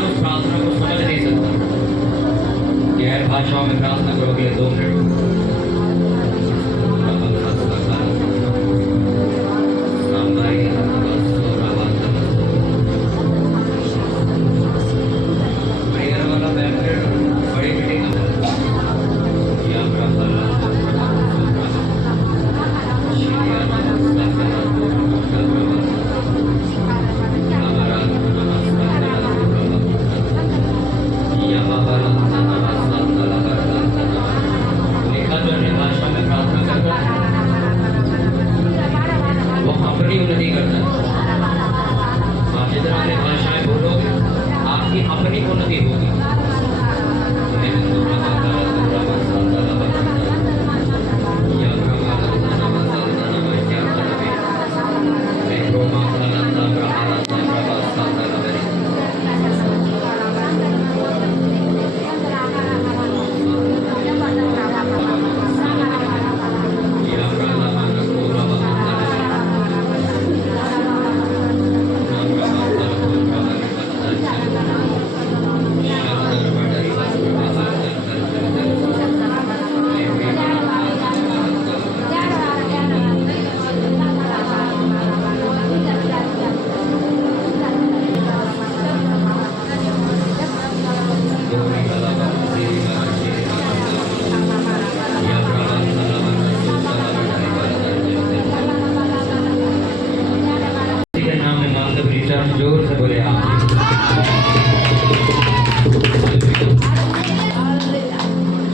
इंसान उस प्रार्थना को समझ नहीं सकता। गैर भाषाओं में प्रार्थना करोगे 2 मिनट। जोर से बोले आप।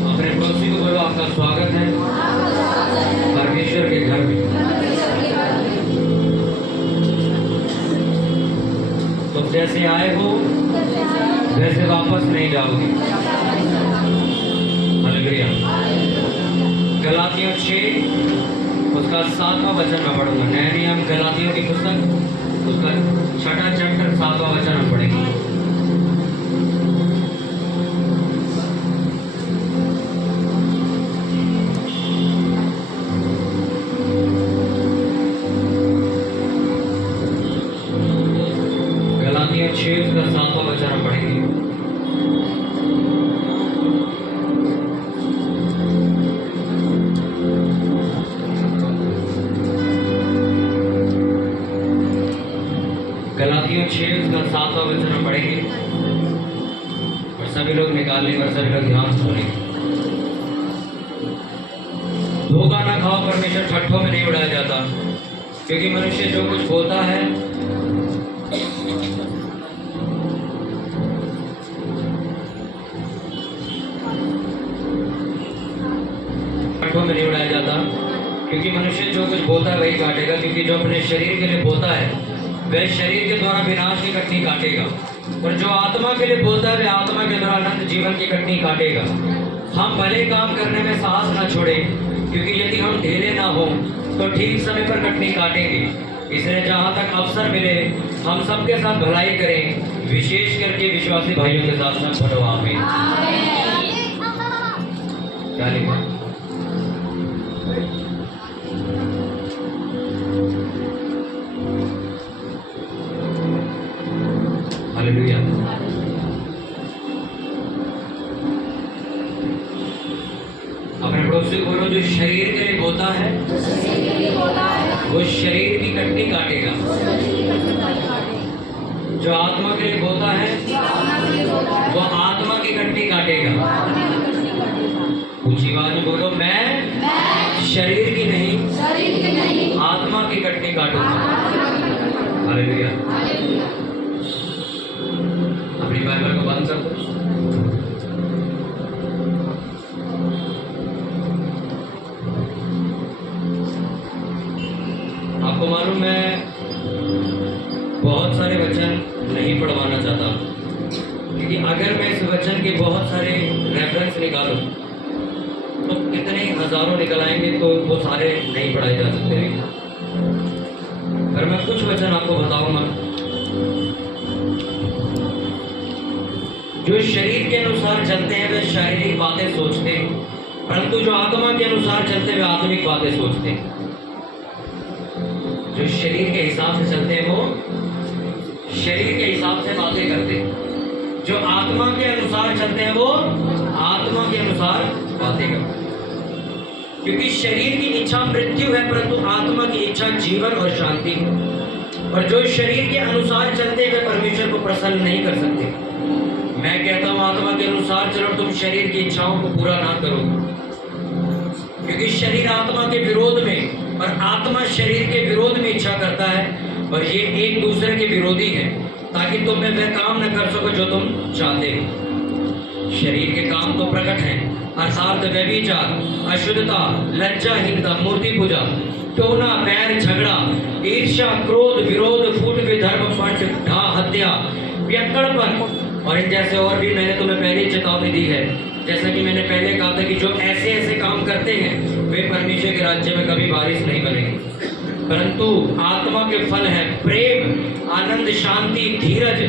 अपने पड़ोसी को बोलो आपका स्वागत है परमेश्वर के घर में। तुम जैसे आए हो वैसे वापस नहीं जाओगे। हालेलुया। गलातियों 6 उसका 7वां वचन में पढ़ूंगा। नए नियम गलातियों की पुस्तक उसका 6वां चैप्टर 7वां वचन हम पढ़ेंगे। गलातियों 6 उसका 7वां वचन हम पढ़ेंगे। गलातियों 6 उसका 7वां वचन हम पढ़ेंगे और सभी लोग निकालने और सभी लोग ध्यान सुनेंगे। धोखा ना खाओ, परमेश्वर ठट्ठों में नहीं उड़ाया जाता, क्योंकि मनुष्य जो कुछ बोता है ठट्ठों में नहीं उड़ाया जाता, क्योंकि मनुष्य जो कुछ बोता है वही काटेगा। क्योंकि जो अपने शरीर के लिए बोता है वह शरीर के द्वारा विनाश की कटनी काटेगा, और जो आत्मा के लिए बोता है वह आत्मा के द्वारा अनंत जीवन की कटनी काटेगा। हम भले काम करने में साहस न छोड़ें, क्योंकि यदि हम ढीले ना हो तो ठीक समय पर कटनी काटेंगे। इसलिए जहाँ तक अवसर मिले हम सबके साथ भलाई करें, विशेष करके विश्वासी भाइयों के साथ साथ पढ़ो। आमीन। क्या लिखा? हालेलुया। अपने पड़ोसी को बोलो, जो शरीर के लिए बोता है वो शरीर की कटनी काटेगा, जो आत्मा के लिए बोता है वो आत्मा की कटनी काटेगा। ऊंची आवाज में बोलो, मैं शरीर की नहीं आत्मा की कटनी काटूंगा। हालेलुया। अपनी बाइबल को बंद कर दो। आपको मालूम है बहुत सारे वचन नहीं पढ़वाना चाहता, क्योंकि अगर मैं इस वचन के बहुत सारे रेफरेंस निकालूं तो कितने हजारों निकल आएंगे, तो वो सारे नहीं पढ़ाए जा सकते हैं। पर मैं कुछ वचन आपको बताऊंगा। जो शरीर के अनुसार चलते हैं वे शारीरिक बातें सोचते हैं, परंतु जो आत्मा के अनुसार चलते हैं वे आत्मिक बातें सोचते हैं। जो शरीर के हिसाब से चलते हैं वो शरीर के हिसाब से बातें करते हैं, आत्मा के अनुसार चलते हैं वो आत्मा के अनुसार बातें करते हैं। क्योंकि शरीर की इच्छा मृत्यु है, परंतु आत्मा की इच्छा जीवन और शांति है। और जो शरीर के अनुसार चलते हुए परमेश्वर को प्रसन्न नहीं कर सकते। मैं कहता हूं आत्मा के अनुसार चलो, तुम शरीर की इच्छाओं को पूरा ना करो, क्योंकि शरीर आत्मा के विरोध में और आत्मा शरीर के विरोध में इच्छा करता है, और ये एक दूसरे के विरोधी है, ताकि तुम में वह काम न कर सको जो तुम चाहते हो। शरीर के काम तो प्रकट हैं, अर्थात व्यभिचार, अशुद्धता, लज्जाहीनता, मूर्ति पूजा, टोना, बैर, झगड़ा, ईर्ष्या, क्रोध, विरोध, फूट, विधर्म, पंच, ढा, हत्या, पियक्कड़पन और इन जैसे और भी मैंने तुम्हें पहले ही चेतावनी दी है। जैसा कि मैंने पहले कहा था कि जो ऐसे ऐसे काम करते हैं वे परमेश्वर के राज्य में कभी वारिस नहीं बनेंगे, परंतु आत्मा के फल है प्रेम, आनंद, शांति, धीरज,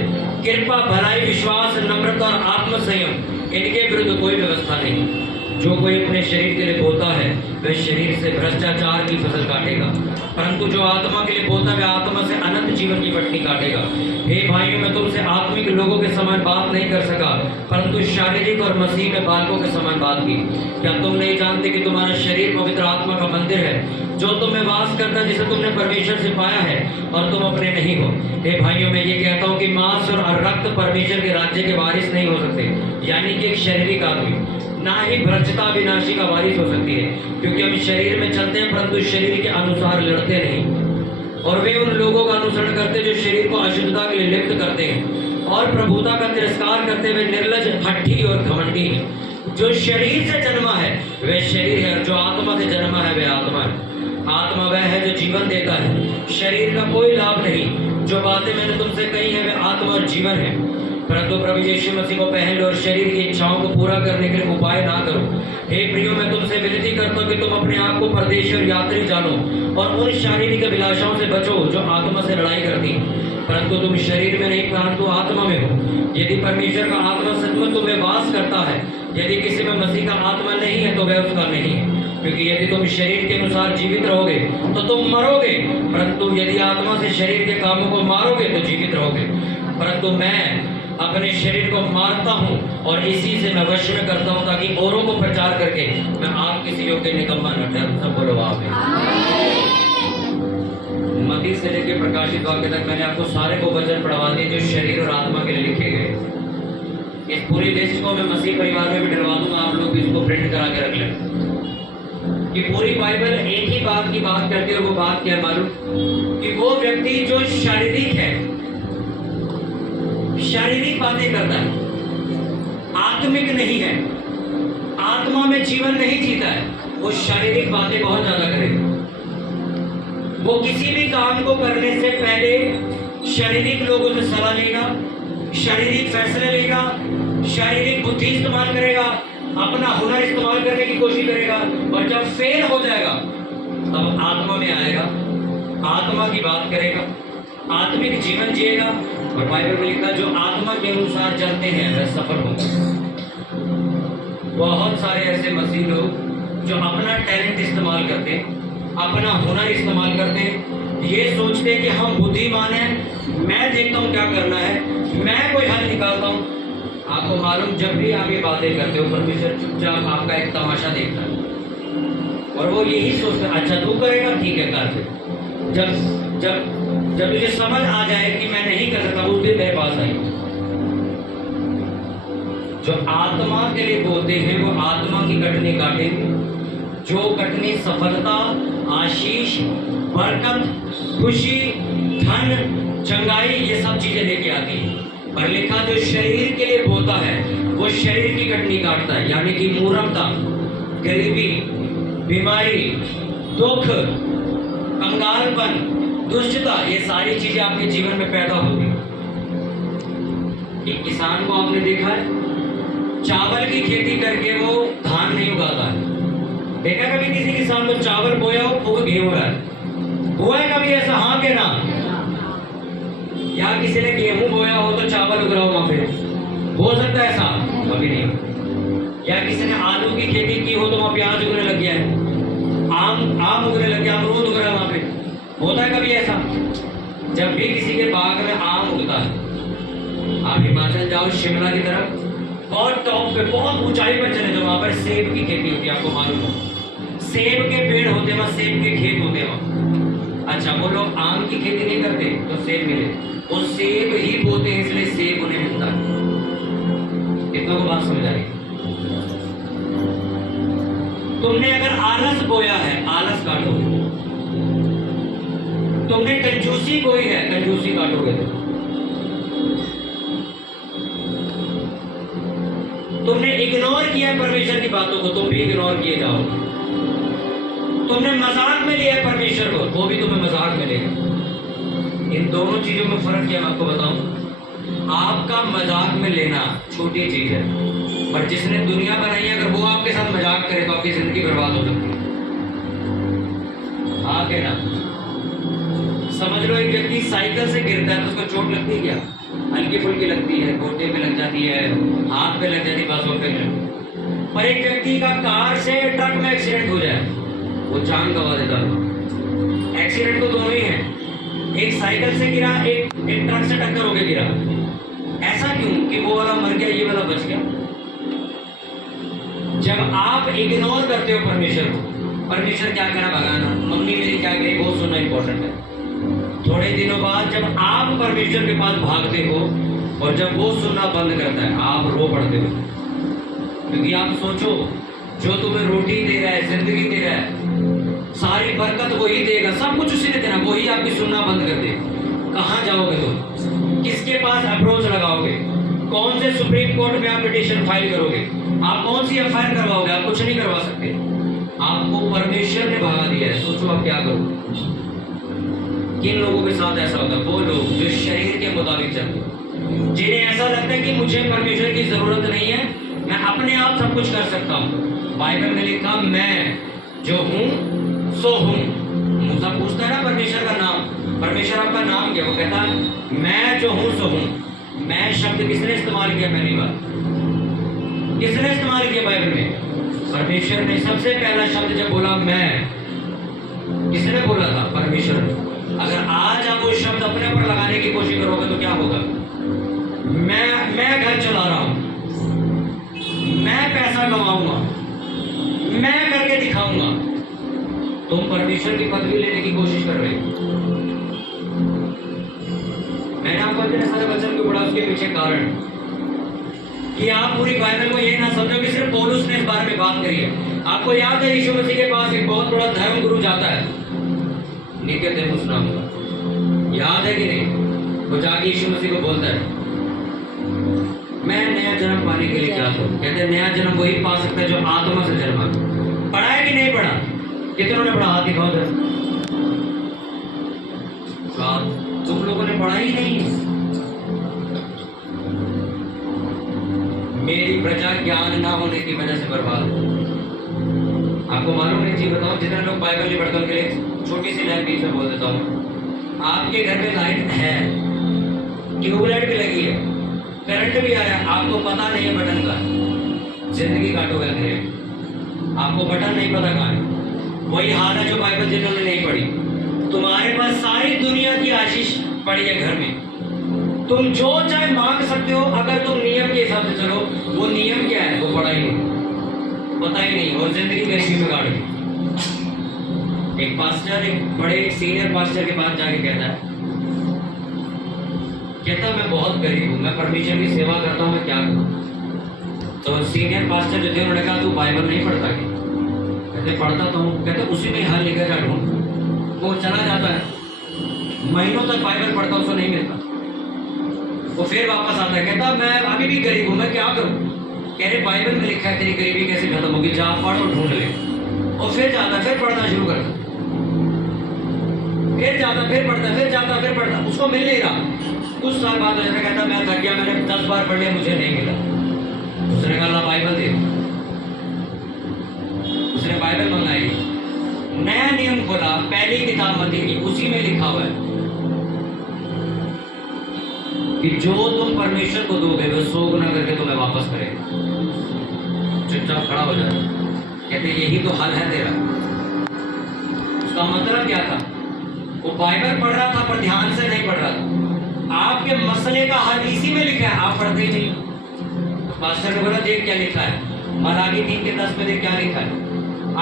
कृपा, भलाई, विश्वास, नम्रता और आत्मसंयम। इनके विरुद्ध कोई व्यवस्था नहीं। जो कोई अपने शरीर के लिए बोता है वह शरीर से भ्रष्टाचार की फसल काटेगा, परंतु जो आत्मा के लिए बोता है वह आत्मा से अनंत जीवन की पटनी काटेगा। हे भाइयों, मैं तुमसे आत्मिक लोगों के समान बात नहीं कर सका, परंतु शारीरिक और मसीह में बालकों के समान बात की। क्या तुम नहीं जानते कि तुम्हारा शरीर पवित्र आत्मा का मंदिर है, जो तुम में वास करता है, जिसे तुमने परमेश्वर से पाया है, और तुम अपने नहीं हो। हे भाइयों, मैं ये कहता हूँ कि मांस और रक्त परमेश्वर के राज्य के वारिस नहीं हो सकते, यानी कि एक शारीरिक आदमी ना ही भ्रष्टता विनाशी का वारिस हो सकती है, क्योंकि हम शरीर में चलते हैं परंतु शरीर के अनुसार लड़ते नहीं। और वे उन लोगों का अनुसरण करते जो शरीर को अशुद्धता के लिए लिप्त करते हैं और प्रभुता का तिरस्कार करते हुए निर्लज, हठी और घमंडी हैं। जो शरीर से जन्मा है वह शरीर है, और जो आत्मा से जन्मा है वह आत्मा है। आत्मा वह है जो जीवन देता है, शरीर का कोई लाभ नहीं। जो बातें मैंने तुमसे कही है वे आत्मा और जीवन है, परंतु प्रभु यीशु मसीह को पहन लो और शरीर की इच्छाओं को पूरा करने के लिए उपाय ना करो। हे प्रियो, मैं तुमसे विनती करता हूँ कि तुम अपने आप को परदेशी और यात्री जानो और उन शारीरिक अभिलाषाओं से बचो जो आत्मा से लड़ाई करती हैं, परंतु तुम शरीर में नहीं परंतु आत्मा में हो। यदि परमेश्वर का आत्मा सचमुच तुम्हें वास करता है, यदि किसी में मसीह का आत्मा नहीं है तो वह उसका नहीं है। क्योंकि यदि तुम शरीर के अनुसार जीवित रहोगे तो तुम मरोगे, परंतु यदि आत्मा से शरीर के कामों को मारोगे तो जीवित रहोगे। परंतु मैं अपने शरीर को मारता हूँ और इसी से मैं वश में करता हूँ, ताकि औरों को प्रचार करके मैं आप किसी योग्य निकम्मा न ठहरूं। सब बोलो आमीन। मत्ती से लेकर प्रकाशित वाक्य तक मैंने आपको सारे को वचन पढ़वा दिए जो शरीर और आत्मा के लिए लिखे गए। इस पूरी लिस्ट को मैं मसीह परिवार में भी डलवा दूंगा, आप लोग इसको प्रिंट करा के रख लें कि पूरी बाइबल एक ही बात की बात करती है। वो बात क्या है मालूम? कि वो व्यक्ति जो शारीरिक है, शारीरिक बातें करता है, आत्मिक नहीं है, आत्मा में जीवन नहीं जीता है, वो शारीरिक बातें बहुत ज्यादा करेगा। वो किसी भी काम को करने से पहले शारीरिक लोगों से सलाह लेगा, शारीरिक फैसले लेगा, शारीरिक बुद्धि इस्तेमाल करेगा, अपना हुनर इस्तेमाल करने की कोशिश करेगा, और जब फेल हो जाएगा तब आत्मा में आएगा, आत्मा की बात करेगा, आत्मिक जीवन जिएगा। और बाइबल में लिखा जो आत्मा के अनुसार चलते हैं वह सफल होंगे। बहुत सारे ऐसे मसीह लोग जो अपना टैलेंट इस्तेमाल करते हैं, अपना हुनर इस्तेमाल करते हैं, ये सोचते हैं कि हम बुद्धिमान हैं, मैं देखता हूँ क्या करना है, मैं कोई हल निकालता हूँ। आपको मालूम, जब भी आप ये बातें करते हो परमेश्वर चुपचाप आपका एक तमाशा देखता है, और वो यही सोचता है अच्छा तू करेगा, ठीक है कर दे। जब जब जब मुझे समझ आ जाए कि मैं नहीं कर सकता, उस दिन मेरे पास आई। जो आत्मा के लिए बोलते हैं वो आत्मा की कटनी काटेंगे, जो कटनी सफलता, आशीष, बरकत, खुशी, धन, चंगाई, ये सब चीजें लेके आती है। पर लिखा जो शरीर के लिए बोता है वो शरीर की कटनी काटता है, यानी कि मूर्खता, गरीबी, बीमारी, दुख, कंगालपन, दुष्टता, ये सारी चीजें आपके जीवन में पैदा होगी। एक किसान को आपने देखा है, चावल की खेती करके वो धान नहीं उगाता है। देखा कभी किसी किसान को चावल बोया हो वो गेहूं रहा है? हुआ है कभी ऐसा? हाँ के ना? या किसी ने गेहूं बोया हो तो चावल उग रहा हो वहां पे? हो सकता है ऐसा? कभी नहीं। या किसी ने आलू की खेती की हो तो वहां प्याज उगने लग गया है, आम उगने लग गया, अमरूद उग रहा है वहां पे? होता है कभी ऐसा? जब भी किसी के बाग में आम उगता है, आप हिमाचल जाओ शिमला की तरफ, बहुत टॉप पे बहुत ऊंचाई पर चले जाओ, वहां पर सेब की खेती होती है, आपको मालूम हो, सेब के पेड़ होते हैं, सेब के खेत होते हैं। अच्छा, वो लोग आम की खेती नहीं करते तो सेब मिले, वो सेब ही बोते हैं इसलिए सेब उन्हें मिलता है। कितनों को बात समझ आई? तुमने अगर आलस बोया है, आलस काटोगे। तुमने कंजूसी बोई है, कंजूसी काटोगे। तुमने इग्नोर किया परमेश्वर की बातों को, तुम भी इग्नोर किए जाओगे। तुमने मजाक में लिया परमेश्वर को, वो भी तुम्हें मजाक में लेगा। इन दोनों चीजों में फर्क क्या मैं आपको बताऊं। आपका मजाक में लेना छोटी चीज है, पर जिसने दुनिया बनाई है अगर वो आपके साथ मजाक करे तो आपकी जिंदगी बर्बाद हो सकती है। हाँ के ना? समझ लो एक व्यक्ति साइकिल से गिरता है तो उसको चोट लगती है क्या? हल्की फुल्की लगती है, गोटे पे लग जाती है, हाथ पे लग जाती है, बाजू पे लग। पर एक व्यक्ति का कार से ट्रक में एक्सीडेंट हो जाए, वो जान गंवा देता है। एक्सीडेंट तो दोनों ही है, एक साइकिल से गिरा, एक ट्रक से टक्कर होकर गिरा। ऐसा क्यों कि वो वाला मर गया, ये वाला बच गया? जब आप इग्नोर करते हो परमेश्वर को, परमेश्वर क्या कहना भगाना, मम्मी मेरी क्या कही, वो सुनना इंपॉर्टेंट है। थोड़े दिनों बाद जब आप परमेश्वर के पास भागते हो और जब वो सुनना बंद करता है, आप रो पड़ते हो। क्योंकि आप सोचो, जो तुम्हें रोटी दे रहा है, जिंदगी दे रहा है, सारी बरकत वही देगा, सब कुछ उसी ने देना, वही आपकी सुनना बंद कर दे। कहाँ जाओगे तुम? किसके पास अप्रोच लगाओगे? कौन से सुप्रीम कोर्ट में आप पिटीशन फाइल करोगे? आप कौन सी एफआईआर करवाओगे? आप कुछ नहीं करवा सकते। आपको परमेश्वर ने भगा दिया है, सोचो आप क्या करोगे। किन लोगों के साथ ऐसा होता है? वो लोग जो शरीर के मुताबिक चलते हैं, जिन्हें ऐसा लगता है कि मुझे परमेश्वर की जरूरत नहीं है, मैं अपने आप सब कुछ कर सकता हूँ। बाइबल में लिखा, मैं जो हूँ सो हूँ। मूसा पूछता है ना परमेश्वर का नाम, परमेश्वर आपका नाम क्या? वो कहता है मैं जो हूँ सो हूँ। मैं शब्द किसने इस्तेमाल किया? पहली बार किसने इस्तेमाल किया बाइबल में? परमेश्वर ने। सबसे पहला शब्द जब बोला मैं, किसने बोला था? परमेश्वर ने। अगर आज आप वो शब्द अपने ऊपर लगाने की कोशिश करोगे तो क्या होगा? मैं घर चला रहा हूं, मैं पैसा कमाऊंगा, मैं करके दिखाऊंगा। तुम परमेश्वर की पदवी लेने की कोशिश कर रहे हो। मैंने आपको इतने सारे वचन क्यों पढ़ा, उसके पीछे कारण कि आप पूरी बाइबल को ये ना समझो कि सिर्फ पौलुस ने इस बारे में बात करी है। आपको याद है यीशु मसीह के पास एक बहुत बड़ा धर्म गुरु जाता है, निकोदेमुस नाम का, याद है कि नहीं? वो जाके यीशु मसीह को बोलता है मैं नया जन्म पाने के लिए क्या करूं? कहते हैं नया जन्म वही पा सकता है जो आत्मा से जन्मा। पढ़ा है कि नहीं पढ़ा? कितनों ने पढ़ा? हाथ दिखाओ जरा। तुम लोगों ने पढ़ा ही नहीं। मेरी प्रजा ज्ञान ना होने की वजह से बर्बाद है। आपको मालूम है? जी बताओ, जितने लोग बाइबल नहीं पढ़ते उनके लिए छोटी सी लाइन बीच में बोल देता हूँ। आपके घर में लाइट है, ट्यूबलाइट भी लगी है, करंट भी आ रहा है, आपको पता नहीं है बटन का, जिंदगी काटोगे अंधेरे। आपको बटन नहीं पता कहाँ है। वही हाल है जो बाइबल जिन्होंने नहीं पढ़ी। तुम्हारे पास सारी दुनिया की आशीष पड़ी है घर में, तुम जो चाहे मांग सकते हो अगर तुम नियम के हिसाब से चलो। वो नियम क्या है? वो पढ़ा ही नहीं, पता ही नहीं, और जिंदगी गरीबी में काट दी। एक पास्टर, एक बड़े सीनियर पास्टर के पास जाके कहता मैं बहुत गरीब हूँ, मैं परमेश्वर की सेवा करता हूँ, मैं क्या करूँ? तो सीनियर पास्टर जो थे उन्होंने कहा तू बाइबल नहीं पढ़ता क्या? कहते पढ़ता तो हूँ। कहते उसी में हल लिखा जा ढूंढ। वो चला जाता है, महीनों तक बाइबल पढ़ता, उसको नहीं मिलता। वो फिर वापस आता है, कहता मैं अभी भी गरीब हूँ, मैं क्या करूँ? कह रहे बाइबल में लिखा है तेरी गरीबी कैसे खत्म होगी, जा पढ़ और ढूंढ ले। और फिर जाता, फिर पढ़ना शुरू करता, फिर जाता, फिर पढ़ता, फिर जाता, फिर पढ़ता, उसको मिल नहीं रहा। कुछ साल बाद कहता मैं थक गया, मैंने 10 बार पढ़ लिया, मुझे नहीं मिला। उसने कहा बाइबल दे। उसने बाइबल मंगाई, नया नियम खोला, पहली किताब मत्ती की, उसी में लिखा हुआ है कि जो तुम परमेश्वर को दोगे वो शोक न करके तुम्हें वापस करेगा। चुपचाप खड़ा हो जाए। कहते यही तो हल है तेरा। उसका मतलब क्या था? वो बाइबल पढ़ रहा था पर ध्यान से नहीं पढ़ रहा था। आपके मसले का हल इसी में लिखा है, आप पढ़ते ही नहीं। मास्टर ने बोला देख क्या लिखा है, मलाकी 3:10 में देख क्या लिखा है।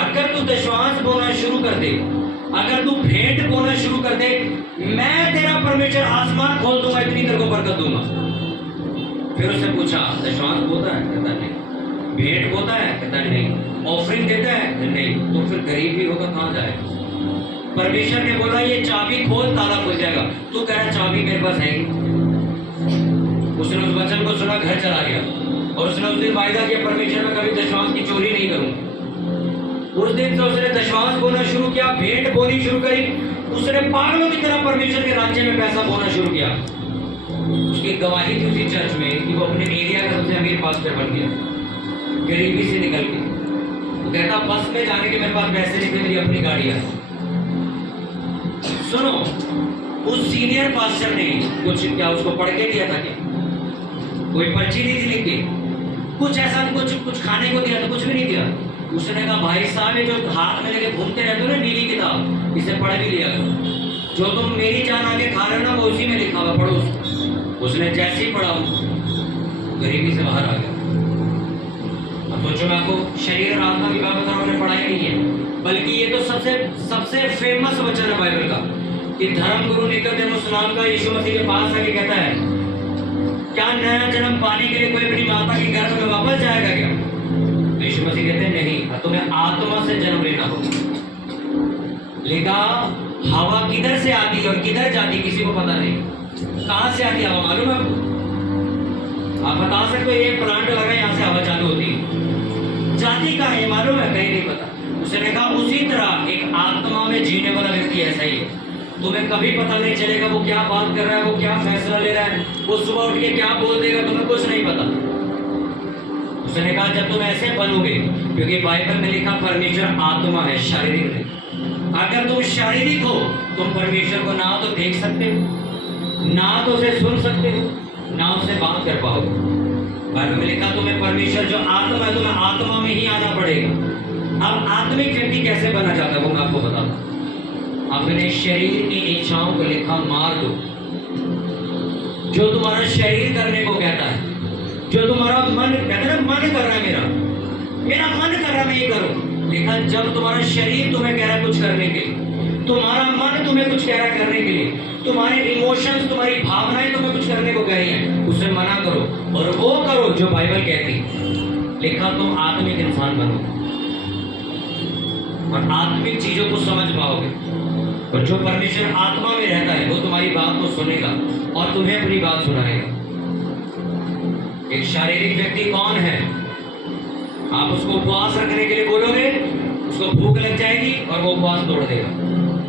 अगर तू दशवांश बोना शुरू कर दे, अगर तू भेंट बोना शुरू कर दे, मैं तेरा परमेश्वर आसमान खोल दूंगा, इतनी तेरे को बरकत दूंगा। फिर उसने पूछा दशवांश बोता है, कहता नहीं। भेंट बोता है, कहता नहीं। ऑफरिंग देता है, नहीं। तो फिर गरीब भी होगा, कहां जाए। परमेश्वर ने बोला ये चाबी खोल, ताला खुल जाएगा। तू कह रहा चाबी मेरे पास है। उसने उस वचन को सुना, घर चला गया और उसने उस दिन वायदा किया परमेश्वर में कभी दशवांश की चोरी नहीं करूंगा। उस दिन से उसने दशवांश बोना शुरू किया, भेंट बोनी शुरू करी। उसने पागलों की तरह परमेश्वर के राज्य में पैसा बोना शुरू किया। उसकी गवाही थी उसी चर्च में कि वो अपने एरिया का सबसे अमीर पास्टर बन गया, गरीबी से निकल के। वो कहता बस में जाने के मेरे पास पैसे नहीं थे, मेरी अपनी गाड़ी है। सुनो, उस सीनियर पास्टर ने कुछ क्या उसको पढ़ के दिया था क्या? कोई पर्ची नहीं थी लिख के, कुछ ऐसा कुछ खाने को दिया था, कुछ भी नहीं दिया। उसने कहा भाई साहब ये जो हाथ में लेके घूमते रहते हो ना नीली किताब, इसे पढ़ भी लिया करो। जो तुम मेरी जान आगे खा रहे हो ना वो उसी में लिखा हुआ, पढ़ो उसको। उसने जैसे ही पढ़ा गरीबी से बाहर आ गया। अब सोचो, मैं आपको शरीर और आत्मा की बात बता रहा हूं, मैंने पढ़ाई नहीं है, बल्कि ये तो सबसे फेमस वचन है बाइबल का कि धर्म गुरु निकोदेमुस नाम का यीशु मसीह के पास आके कहता है क्या नया जन्म पाने के लिए कोई अपनी माता के गर्भ में वापस जाएगा क्या? यीशु मसीह कहते हैं नहीं, तुम्हें आत्मा से जन्म लेना होगा। लिखा हवा किधर से आती और किधर जाती किसी को पता नहीं। कहां से आती हवा मालूम है आपको? आप बता सकते हो एक प्लांट लगा यहाँ से हवा चालू होती, जाती कहां है मालूम है? कहीं नहीं पता। उसने कहा उसी तरह एक आत्मा में जीने वाला व्यक्ति ऐसा ही है। तुम्हें कभी पता नहीं चलेगा वो क्या बात कर रहा है, वो क्या फैसला ले रहा है, वो सुबह उठ के क्या बोल देगा, तुम्हें कुछ नहीं पता। उसने कहा जब तुम ऐसे बनोगे, क्योंकि बाइबल में लिखा परमेश्वर आत्मा है, शारीरिक नहीं। अगर तुम शारीरिक हो तुम परमेश्वर को ना तो देख सकते हो, ना तो उसे सुन सकते हो, ना उससे बात कर पाओगे। बाइबल में लिखा तुम्हें परमेश्वर जो आत्मा है, तुम्हें आत्मा में ही आना पड़ेगा। अब आत्मिक व्यक्ति कैसे बना जाता है वो मैं आपको बताता हूं। अपने शरीर की इच्छाओं को लिखा मार दो। जो तुम्हारा शरीर करने को कहता है, जो तुम्हारा मन कहता है ना, मन कर रहा है मेरा मन कर रहा है मैं ये करूं। लिखा जब तुम्हारा शरीर तुम्हें कह रहा है कुछ करने के लिए, तुम्हारा मन तुम्हें कुछ कह रहा है करने के लिए, तुम्हारे इमोशंस तुम्हारी भावनाएं तुम्हें कुछ करने को कह रही हैं, उससे मना करो और वो करो जो बाइबल कहती। लिखा तुम आत्मिक इंसान बनो और आत्मिक चीजों को समझ पाओगे। और जो परमेश्वर आत्मा में रहता है वो तुम्हारी बात को सुनेगा और तुम्हें अपनी बात सुनाएगा। एक शारीरिक व्यक्ति कौन है? आप उसको उपवास रखने के लिए बोलोगे, उसको भूख लग जाएगी और वो उपवास तोड़ देगा।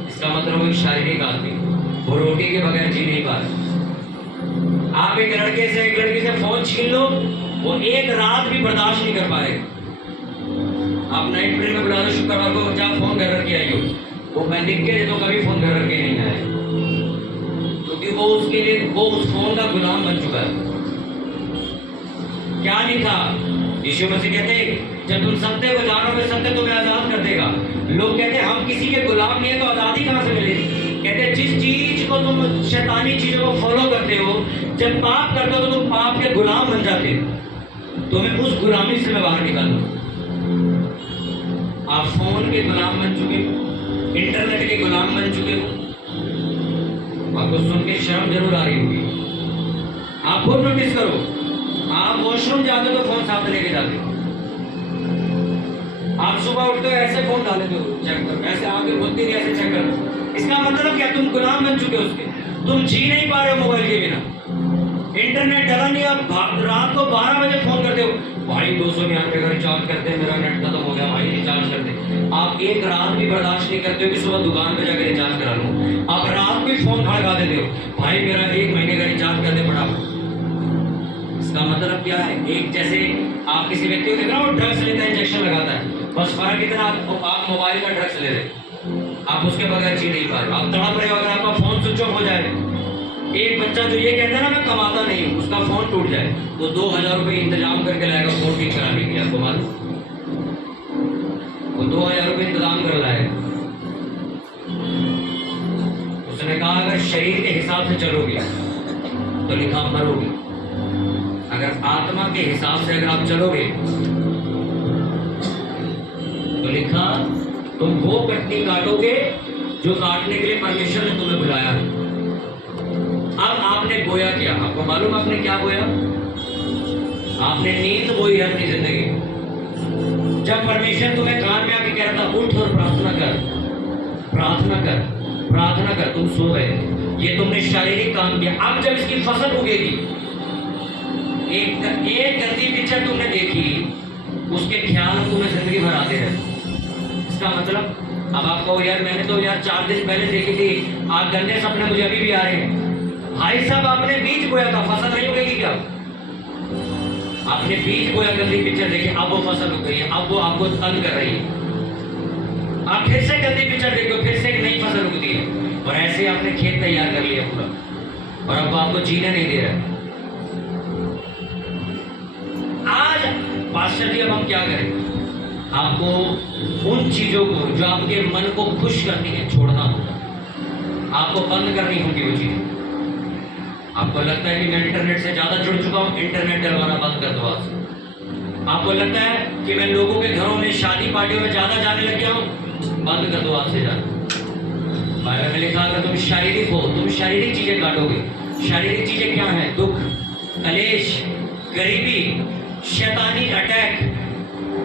इसका मतलब वो एक शारीरिक आदमी, वो रोटी के बगैर जी नहीं पा रहा। आप एक लड़के से एक लड़की से फोन छीन लो, वो एक रात भी बर्दाश्त नहीं कर पाएगा। आप नाइट प्रेयर में बुला दो, शुक्रवार को जब फोन घर रख के आई हो, वो मैं लिख के तो कभी फोन घर रख के नहीं आया, क्योंकि वो उसके लिए वो उस फोन का गुलाम बन चुका है। क्या लिखा? यीशु मसीह कहते जब तुम सत्य को जानोगे सत्य तुम्हें आजाद कर देगा। लोग कहते हैं हम किसी के गुलाम नहीं है तो आजादी कहां से मिलेगी? कहते जिस चीज को तुम शैतानी चीजों को फॉलो करते हो, जब पाप करते हो तो तुम पाप के गुलाम बन जाते हो। तुम्हें उस गुलामी से मैं बाहर निकालूं। आप फोन के गुलाम बन चुके हो, इंटरनेट के गुलाम बन चुके हो। आपको सुन के शर्म जरूर आ रही होगी। आप खुद नोटिस करो, आप वॉशरूम जाते हो तो फोन साथ लेके जाते हो। आप सुबह उठते हो ऐसे फोन डालते हो चेक करो, ऐसे आगे खुलती नहीं ऐसे चेक करो। इसका मतलब क्या? तुम गुलाम बन चुके हो उसके, तुम जी नहीं पा रहे हो मोबाइल के बिना। इंटरनेट डला नहीं, आप रात को 12 बजे फोन करते हो, भाई 299 का रिचार्ज करते हैं, मेरा नेट खत्म हो गया भाई रिचार्ज कर दे। आप एक रात भी बर्दाश्त नहीं करते हो कि सुबह दुकान पे जाकर रिचार्ज करा लूं। आप रात को फोन खड़का देते हो, भाई मेरा 1 महीने का रिचार्ज कर दे फटाफट। इसका मतलब क्या है? एक जैसे आप किसी व्यक्ति को देख रहे हो ड्रग्स लेता है, इंजेक्शन लगाता है, बस फर्क इतना आप मोबाइल का ड्रग्स ले रहे, आप उसके बगैर जी नहीं पा रहे, आप तड़प रहे हो। अगर आपका फोन स्विच ऑफ हो जाए, एक बच्चा जो ये कहता है ना मैं कमाता नहीं हूँ, उसका फोन टूट जाए तो 2000 रुपये इंतजाम करके लाएगा फोन ठीक कराने के लिए। आपको मालूम, वो 2000 रुपये इंतजाम कर लाएगा। उसने कहा अगर शरीर के हिसाब से चलोगे तो लिखा मरोगे। अगर आत्मा के हिसाब से अगर आप चलोगे तो लिखा तुम वो कटनी काटोगे जो काटने के लिए परमेश्वर ने तुम्हें बुलाया है। अब आपने बोया क्या? आपको मालूम आपने क्या बोया? आपने नींद बोई है अपनी जिंदगी। जब परमेश्वर तुम्हें कान में आके कह रहा था उठ और प्रार्थना कर, प्रार्थना कर, प्रार्थना कर, तुम सो गए। ये तुमने शारीरिक काम किया। अब जब इसकी फसल उगेगी, एक गंदी पिक्चर तुमने देखी, उसके ख्याल तुम्हें जिंदगी भर आते रहे। इसका मतलब अब आप कहो यार मैंने तो यार 4 दिन पहले देखी थी, आप गंदे सपने मुझे अभी भी आ रहे हैं। भाई साहब आपने बीज बोया था, फसल नहीं उगेगी क्या? आपने बीज बोया, गंदी पिक्चर देखी, अब वो फसल उग गई है, अब वो आपको तंग कर रही है। आप फिर से गंदी पिक्चर देखो, फिर से एक नई फसल उगती है, और ऐसे आपने खेत तैयार कर लिया पूरा, और अब वो आपको जीने नहीं दे रहा। आज पास्टर जी अब हम क्या करें? आपको उन चीजों को जो आपके मन को खुश करती है छोड़ना होगा। आपको बंद करनी होगी वो चीजें। आपको लगता है कि मैं इंटरनेट से ज्यादा जुड़ चुका हूं, इंटरनेट डलवाना बंद कर दो आज से। आपको लगता है कि मैं लोगों के घरों में शादी पार्टियों में ज्यादा जाने लग गया हूं, बंद कर दो आज से जाना। बाइबल में लिखा अगर तुम शारीरिक हो, तुम शारीरिक चीजें काटोगे। शारीरिक चीजें क्या है? दुख, कलेश, गरीबी, शैतानी अटैक,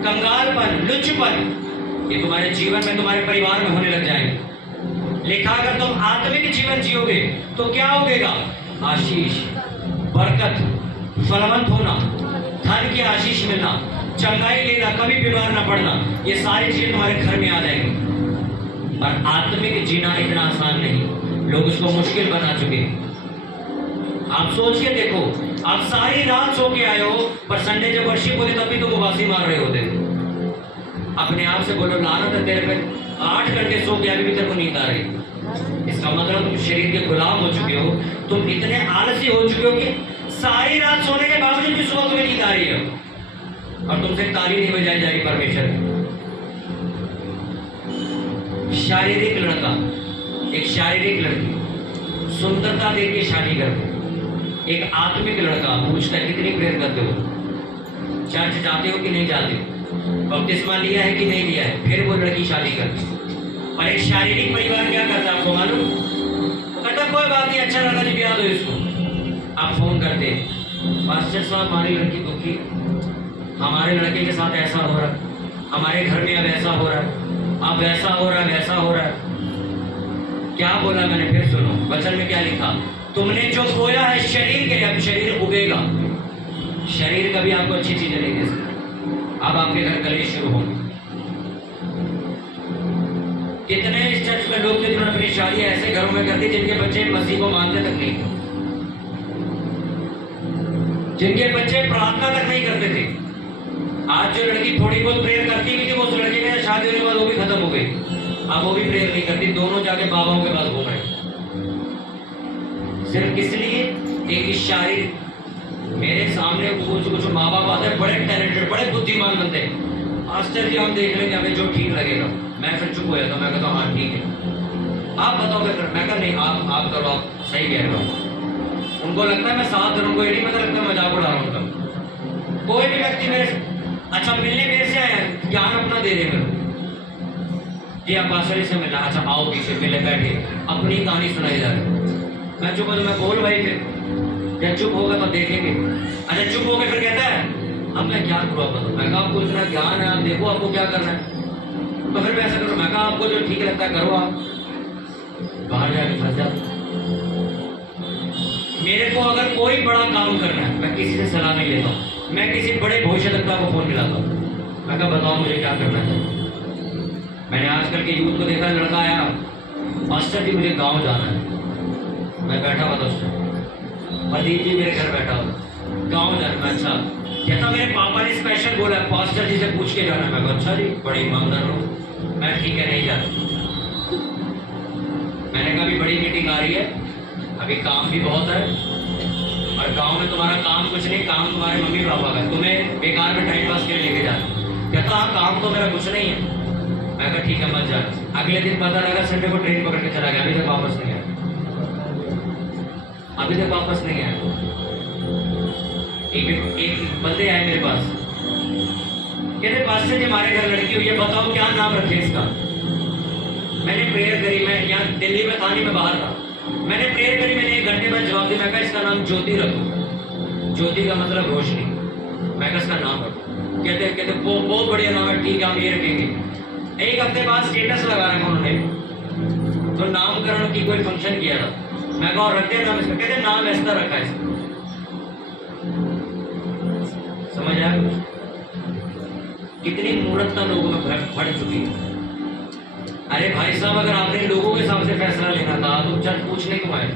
कंगालपन, लुच्चपन, ये तुम्हारे जीवन में, तुम्हारे परिवार में होने लग जाएंगे। लिखा अगर तुम आत्मिक जीवन जियोगे तो क्या होगा? आशीष, बरकत, फलवंत होना, धन की आशीष मिलना, चंगाई लेना, कभी बीमार ना पड़ना, ये सारी चीजें तुम्हारे घर में आ जाएंगी। पर आत्मिक जीना इतना आसान नहीं, लोग इसको मुश्किल बना चुके हैं। आप सोच के देखो, आप सारी रात सो के आए हो, पर संडे जब वर्शिप होती तब भी तुम उबासी मार रहे होते। अपने आप से बोलो लानत है तेरे पे, 8 घंटे सो के अभी भी तेरे को नींद आ रही। इसका मतलब तुम शरीर के गुलाम हो चुके हो, तुम इतने आलसी हो चुके हो कि सारी रात सोने के बावजूद भी सुबह तुम्हें नींद आ रही है, और तुमसे ताली नहीं बजाई जाएगी परमेश्वर। शारीरिक लड़का, एक शारीरिक लड़की सुंदरता देख के शादी करते, एक आत्मिक लड़का पूछता है कितनी प्रेयर करते हो, चर्च जाते हो कि नहीं जाते हो, बपतिस्मा लिया है कि नहीं लिया है, फिर वो लड़की शादी करती। और एक शारीरिक परिवार क्या करता है आपको मालूम? वो कहता कोई बात नहीं, अच्छा लड़का जी ब्याह दो इसको। आप फोन करते पास्टर साहब हमारी लड़की दुखी, हमारे लड़के के साथ ऐसा हो रहा, हमारे घर में अब ऐसा हो रहा है, अब वैसा हो रहा है, वैसा हो रहा है। क्या बोला मैंने? फिर सुनो वचन में क्या लिखा? तुमने जो बोया है शरीर के लिए, अब शरीर उगेगा। शरीर कभी आपको अच्छी चीजें नहीं दे सकता। अब आपके घर कलेश शुरू होंगे। कितने इस चर्च में लोग थे जिन्होंने अपनी शादी ऐसे घरों में कर दी जिनके बच्चे मसीह को मानते तक नहीं थे, जिनके बच्चे प्रार्थना तक नहीं करते थे। आज जो लड़की थोड़ी बहुत प्रेयर करती भी थी, वो उस लड़के के शादी होने के बाद वो भी खत्म हो गई। अब वो भी प्रेयर नहीं करती, दोनों जाके बाबाओं के पास घूम रहे, सिर्फ किस लिए? एक शारीरिक। मेरे सामने कुछ माँ बाप आते हैं, बड़े टैलेंटेड, बड़े बुद्धिमान बनते हैं। मास्टर जी हम देख लेंगे, हमें जो ठीक लगेगा। मैं फिर चुप हो जाता, मैं कहता हाँ ठीक है, आप बताओगे। फिर मैं कहा नहीं आप करो, आप सही कह रहे हो। उनको लगता है मैं साथ दे रहा हूँ, कोई नहीं पता लगता मजाक उड़ा रहा हूँ उनका। कोई भी व्यक्ति मेरे अच्छा मिलने मेरे से आया, ज्ञान अपना दे रहे मेरे जी, आप पास्टर से मिलना, अच्छा आओ पीछे मिले बैठे, अपनी कहानी सुनाई जा रही। मैं चुप हो तो मैं बोल भाई, फिर जब चुप होगा तो देखेंगे। अच्छा चुप हो गए फिर कहता है अब मैं क्या करूँ आप बताओ। मैं कहा आपको इतना ज्ञान है, आप देखो आपको क्या करना है, तो फिर मैं ऐसा करूँ। मैं कहा आपको जो ठीक लगता है करो, आप बाहर जाके फंस जाओ। मेरे को अगर कोई बड़ा काम करना है, मैं किसी से सलाह नहीं लेता हूँ, मैं किसी बड़े भविष्यवक्ता को फोन मिलाता हूँ। मैं कहा बताओ मुझे क्या करना है। मैंने आजकल के यूथ को देखा, लड़का आया मास्टर जी मुझे गाँव जाना है। मैं बैठा हुआ दोस्तों, प्रदीप जी मेरे घर बैठा हुआ, गाँव जाना। मैं अच्छा कहता मेरे पापा ने स्पेशल बोला पास्टर जी से पूछ के जाना। मैं अच्छा जी बड़ी ईमानदार हो। मैं ठीक है नहीं जाता। मैंने कहा अभी बड़ी मीटिंग आ रही है, अभी काम भी बहुत है, और गांव में तुम्हारा काम कुछ नहीं, काम तुम्हारे मम्मी पापा का, तुम्हें बेकार में टाइम पास के लिए लेके जाना। कहता हाँ काम तो मेरा कुछ नहीं है। मैं कहा ठीक है मत जाना। अगले दिन पता लगा संडे को ट्रेन पकड़ के चला गया, अभी तक वापस नहीं आया। अब अभी तक वापस नहीं आया। एक बंदे आए मेरे पास, कहते पास्टर जी हमारे घर लड़की हुई है, बताओ क्या नाम रखे इसका। मैंने प्रेयर करी, मैं यहाँ दिल्ली में था नहीं, मैं बाहर था। मैंने प्रेयर करी, मैंने 1 घंटे बाद जवाब दिया। मैं कहा इसका नाम ज्योति रखो। ज्योति का मतलब रोशनी। मैं कहा इसका नाम रखो। कहते वो बहुत बढ़िया नाम है, ठीक है हम ये रखेंगे। 1 हफ्ते बाद स्टेटस लगा रखा उन्होंने, तो नामकरण की कोई फंक्शन किया था। मैं कहा रख दिया नाम इसका, कहते नाम ऐसा रखा है इसका। समझ आया? कितनी मूर्खता लोगों में बढ़ चुकी है। अरे भाई साहब, अगर आपने लोगों के हिसाब से फैसला लेना था तो चर्च पूछने क्यों आए?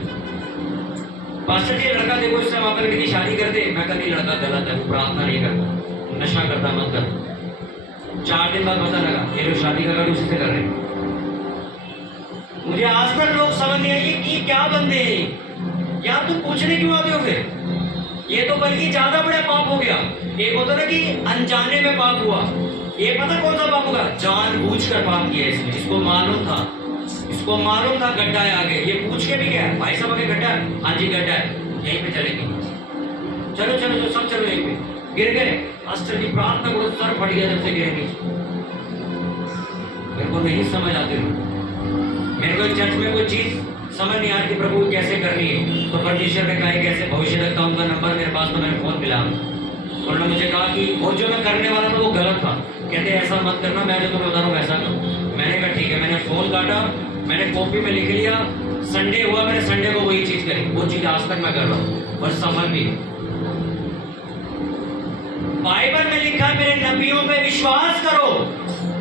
पास्टर जी लड़का देखो, इससे वहां पर लड़की शादी कर दे। मैं कहती लड़का गलत है, वो प्रार्थना नहीं करता, नशा करता, मत कर। 4 दिन बाद पता लगा ये लोग शादी कर उसी से कर रहे। मुझे आज तक लोग समझ नहीं आए कि क्या बंदे हैं, या तुम पूछने क्यों आते हो फिर? ये तो बल्कि ज्यादा बड़ा पाप हो गया। एक होता ना कि अनजाने में पाप हुआ, ये पता कौन सा पाप होगा? जानबूझकर पाप किया इसने। इसको मालूम था गड्ढा है आगे, ये पूछ के भी गया भाई साहब आगे गड्ढा है? हाँ जी गड्ढा है, यहीं पे चलेंगे। चलो चलो चलो सब चलो, यहीं पे गिर गए। पास्टर जी प्रार्थना करो, सर फट गया जब से गिरे नीचे। मेरे को नहीं समझ आती, मेरे को चर्च में कोई चीज समझ नहीं आती प्रभु कैसे करनी है। तो परमेश्वर ने कहा कैसे भविष्य रखता हूँ, उनका नंबर मेरे पास, तो मैंने फोन मिला। उन्होंने मुझे कहा कि वो जो मैं करने वाला था वो गलत था। कहते ऐसा मत करना, मैं जो तुम्हें बता रहा हूँ वैसा करो। मैंने कहा ठीक है। मैंने फोन काटा, मैंने कॉपी में लिख लिया। संडे हुआ, मैंने संडे को वही चीज करी। वो चीज आज तक मैं कर रहा हूँ और सफल भी। बाइबल में लिखा है मेरे नबियों पे विश्वास करो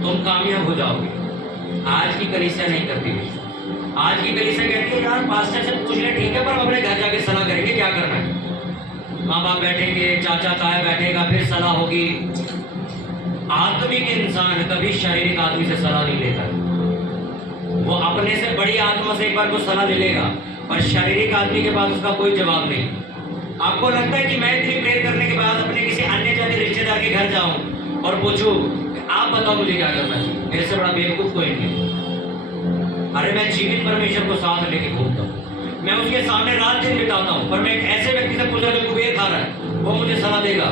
तुम कामयाब हो जाओगे। आज की कलीसिया नहीं करती विश्वास। आज की कलीसिया कहती है यार पास्टर से पूछ ले, ठीक है, पर हम अपने घर जाके सलाह करेंगे क्या करना है। माँ बाप बैठेंगे, चाचा ताया बैठेगा, फिर सलाह होगी। आत्मिक इंसान कभी शारीरिक आदमी से सलाह नहीं लेता। वो अपने से बड़ी आत्मा से एक बार को सलाह ले लेगा, पर शारीरिक आदमी के पास उसका कोई जवाब नहीं। आपको लगता है कि मैं इतनी प्रेयर करने के बाद अपने किसी अन्य जाति रिश्तेदार के घर जाऊं और पूछूं आप बताओ मुझे क्या करना चाहिए? मेरे से बड़ा बेवकूफ कोई नहीं। अरे मैं जीवित परमेश्वर को साथ लेके घूमता हूँ, मैं उसके सामने रात दिन बिताता हूँ, पर मैं एक ऐसे व्यक्ति से पूछा जो कुबेर खा रहा है, वो मुझे सलाह देगा।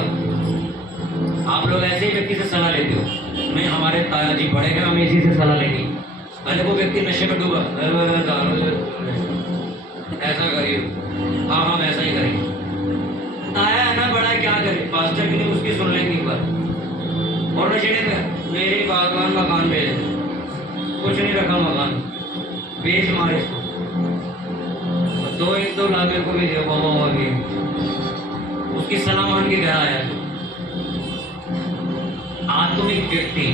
आप लोग ऐसे ही व्यक्ति से सलाह लेते हो? नहीं, हमारे ताया जी बड़े हैं, हमें इसी से सलाह लेनी। अरे वो व्यक्ति नशे में डूबा, ऐसा करिए, हाँ हम ऐसा ही करेंगे। ताया है ना बड़ा, क्या करे? पास्टर की नहीं उसकी सुन लेंगे एक बार। और नशे में मेरे बागवान मकान बेच, कुछ नहीं रखा मकान, बेच मारे इसको। 2 लाख मेरे को भी दिया बाबा भी, उसकी सलाह मान के घर आया। आत्मिक व्यक्ति,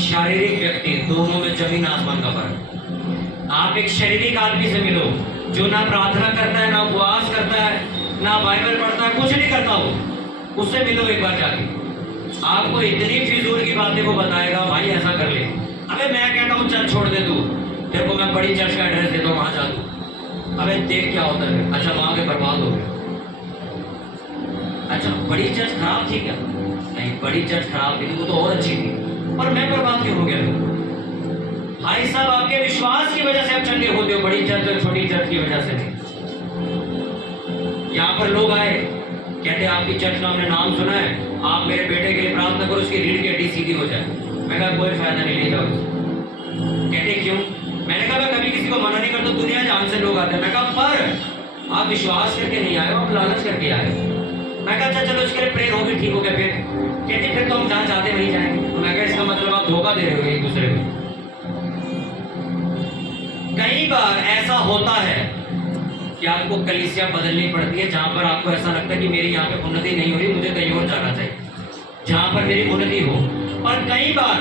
शारीरिक व्यक्ति, दोनों में जमीन आसमान का फर्क। आप एक शारीरिक आदमी से मिलो जो ना प्रार्थना करता है, ना उपवास करता है, ना बाइबल पढ़ता है, कुछ नहीं करता, वो उससे मिलो एक बार जाके। आपको इतनी फिजूल की बातें वो बताएगा, भाई ऐसा कर ले। अबे मैं कहता हूँ चर्च छोड़ दे तू, तेरे को मैं बड़ी चर्च का एड्रेस देता हूँ, वहां जा तू। अबे देख क्या होता है। अच्छा वहां के बर्बाद हो गए। अच्छा बड़ी चर्च खराब थी क्या? नहीं, बड़ी चर्च खराब थी, वो तो और अच्छी थी, पर मैं बर्बाद क्यों हो गया? भाई साहब आपके विश्वास की वजह से आप चंगे होते हो, बड़ी चर्च और छोटी चर्च की वजह से नहीं। यहाँ पर लोग आए, कहते आपकी चर्च का हमने नाम सुना है, आप मेरे बेटे के लिए प्रार्थना करो, उसकी रीढ़ की हड्डी सीधी हो जाए। मैं कहा कोई फायदा नहीं, ले जाओ। कहते क्यों? मैंने कहा मैं कभी किसी को मना नहीं करता, दुनिया जान से लोग आते हैं। मैं कहा पर आप विश्वास करके नहीं आए हो, आप लालच करके आए हो। मैं कहा अच्छा चलो इसके लिए प्रेयर होगी, ठीक हो गया। फिर कहते फिर तो हम जहाँ चाहते वहीं जाएंगे। तो मैं कहा इसका मतलब आप धोखा दे रहे हो एक दूसरे को। कई बार ऐसा होता है कि आपको कलीसिया बदलनी पड़ती है, जहां पर आपको ऐसा लगता है कि मेरी यहाँ पे उन्नति नहीं हो रही, मुझे कहीं और जाना चाहिए जहां पर मेरी उन्नति हो। और कई बार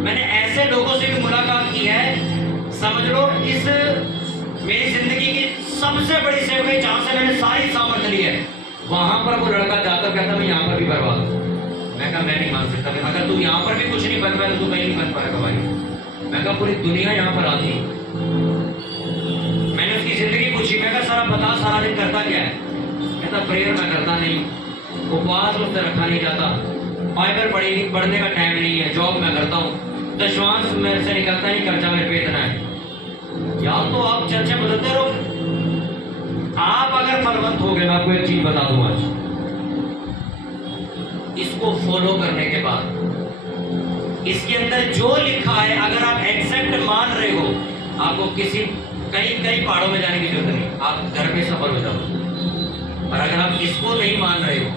मैंने ऐसे लोगों से भी मुलाकात की है, समझ लो इस मेरी जिंदगी की सबसे बड़ी सेवा जहां से मैंने सारी सामर्थ्य ली है, वहां पर वो लड़का जाकर कहता मैं यहाँ पर भी बर्बाद हूँ। मैं कहा मैं नहीं मान सकता, अगर तू यहाँ पर भी कुछ नहीं बन पाया तो तू कहीं नहीं बन पाएगा भाई। मैं कहा पूरी दुनिया यहाँ पर आती। मैंने उसकी जिंदगी पूछी, मैं कहा सारा बता सारा दिन करता क्या है? कहता प्रेयर मैं करता नहीं, उपवास मुझसे रखा नहीं जाता, बाइबल पढ़ने का टाइम नहीं है, जॉब मैं करता हूँ, दशवांश मेरे से निकलता नहीं, खर्चा मेरे पे इतना है। या तो आप चर्चा बदलते रहो, आप अगर फलवंत हो गए, मैं आपको एक चीज बता दूं आज, इसको फॉलो करने के बाद इसके अंदर जो लिखा है अगर आप एक्सेप्ट मान रहे हो, आपको किसी कई कई पहाड़ों में जाने की जरूरत नहीं, आप घर में सफल हो जाओ। और अगर आप इसको नहीं मान रहे हो,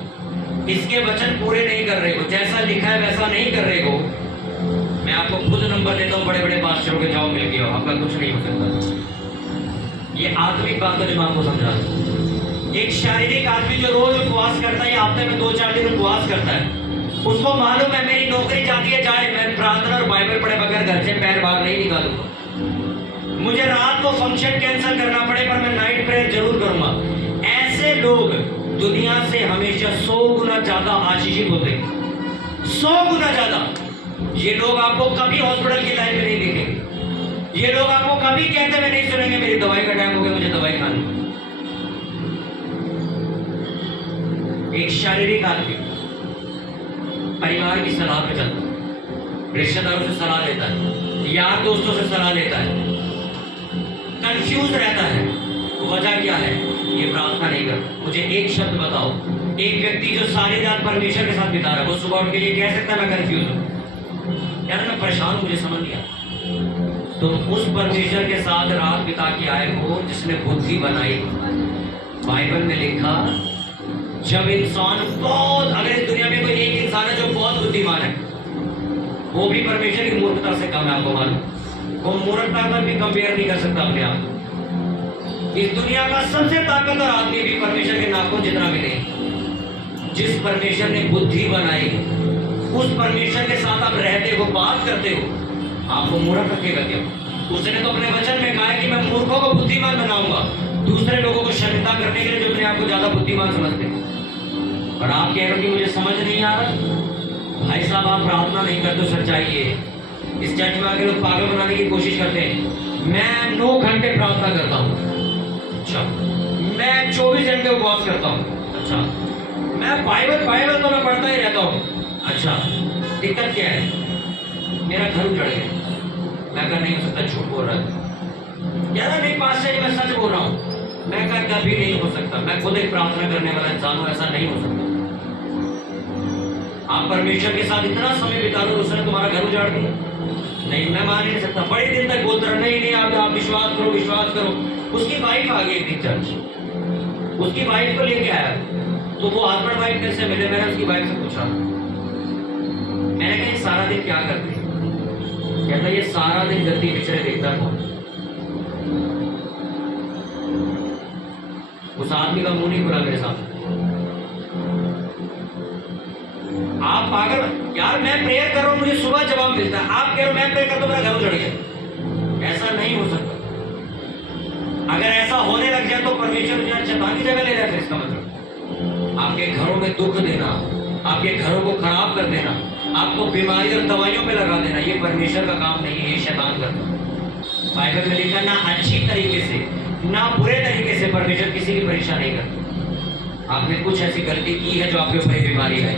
इसके वचन पूरे नहीं कर रहे हो, जैसा लिखा है वैसा नहीं कर रहे हो, मैं आपको खुद नंबर देता हूँ बड़े बड़े पास्टरों के, जाओ मिल गया, आपका कुछ नहीं हो सकता। ये आत्मिक बात को मैं आपको समझा दूं। एक शारीरिक आदमी जो रोज उपवास करता है, हफ्ते में 2-4 दिन उपवास करता है, उसको मालूम है मेरी नौकरी जाती है जाए, मैं प्रार्थना और बाइबल पढ़े बगैर घर से पैर बाहर नहीं निकालूंगा। मुझे रात को फंक्शन कैंसिल करना पड़े पर मैं नाइट प्रेयर जरूर करूंगा। ऐसे लोग दुनिया से हमेशा 100 गुना ज्यादा आशीषित होते हैं, 100 गुना ज्यादा। ये लोग आपको कभी हॉस्पिटल की लाइन में नहीं देखेंगे, ये लोग आपको कभी कहते हुए नहीं सुनेंगे मेरी दवाई का टाइम हो गया, मुझे दवाई खानी। एक शारीरिक आदमी परिवार की सलाह पे चलता है, रिश्तेदारों से सलाह लेता है, यार दोस्तों से सलाह लेता है, कंफ्यूज रहता है, वजह क्या है? ये प्रार्थना नहीं करता। मुझे एक शब्द बताओ, एक व्यक्ति जो सारी रात परमेश्वर के साथ बिता रहा है, वो सुबह उठ के ये कह सकता है मैं कंफ्यूज हूं, यार मैं परेशान, मुझे समझ नहीं आता। तो उस परमेश्वर के साथ रात बिता के आए हो जिसने बुद्धि बनाई। बाइबल में लिखा जब इंसान बहुत, अगर इस दुनिया में कोई एक इंसान है जो बहुत बुद्धिमान है, वो भी परमेश्वर की मूर्खता से कम है, आपको मालूम, वो मूर्खता पर भी कंपेयर नहीं कर सकता अपने आप। इस दुनिया का सबसे ताकतवर आदमी भी परमेश्वर के नाखून जितना भी नहीं। जिस परमेश्वर ने बुद्धि बनाई, उस परमेश्वर के साथ आप रहते हो, बात करते हो, आपको मूर्ख रखेगा क्या? उसने तो अपने वचन में कहा है कि मैं मूर्खों को बुद्धिमान बनाऊंगा, दूसरे लोगों को शर्मिंदा करने के लिए जो अपने आप को ज्यादा बुद्धिमान समझते हैं। और आप कह रहे हो कि मुझे समझ नहीं आ रहा। भाई साहब, आप प्रार्थना नहीं करते, सच्चाई है। इस चर्च में आके लोग पागल बनाने की कोशिश करते हैं। मैं 9 घंटे प्रार्थना करता हूँ, अच्छा, मैं 24 घंटे उपवास करता हूँ, अच्छा, मैं बाइबल तो मैं पढ़ता ही रहता हूँ, अच्छा, दिक्कत क्या है? मेरा घर उजड़ गया। मैं कहा नहीं हो सकता, झूठ बोल रहा है। यार नहीं पास्टर जी, मैं सच बोल रहा हूँ। मैं कहा कभी नहीं हो सकता, मैं खुद एक प्रार्थना करने वाला इंसान हूँ, ऐसा नहीं हो सकता। आप परमेश्वर के साथ इतना समय बिता दो, उसने तुम्हारा घर उजाड़ दिया? नहीं, मैं मान नहीं सकता। बड़े दिन तक बोलता रहा, नहीं आप विश्वास करो, विश्वास करो। उसकी वाइफ आ गई एक दिन चर्च, उसकी वाइफ को लेके आया, तो वो हस्बैंड वाइफ कैसे मिले? मैंने उसकी वाइफ से पूछा, मैंने कहा ये सारा दिन क्या करती है? कहता ये सारा दिन गलती पिछड़े देखता है। उस आदमी का मुंह नहीं खुला मेरे साथ। आप पागल यार, मैं प्रेयर कर रहा हूं, मुझे सुबह जवाब मिलता है, आप कह रहे हो मैं प्रेयर करता हूं मेरा घर उजड़ गया। ऐसा नहीं हो सकता। अगर ऐसा होने लग जाए तो परमेश्वर जो शैतान की जगह ले रहा है, इसका मतलब आपके घरों में दुख देना, आपके घरों को खराब कर देना, आपको बीमारी और दवाइयों पे लगा देना, ये परमेश्वर का काम नहीं है, ये शैतान करता है। बाइबल में लिखा ना अच्छी तरीके से ना बुरे तरीके से परमेश्वर किसी की परीक्षा नहीं करता। आपने कुछ ऐसी गलती की है जो आपके ऊपर बीमारी है,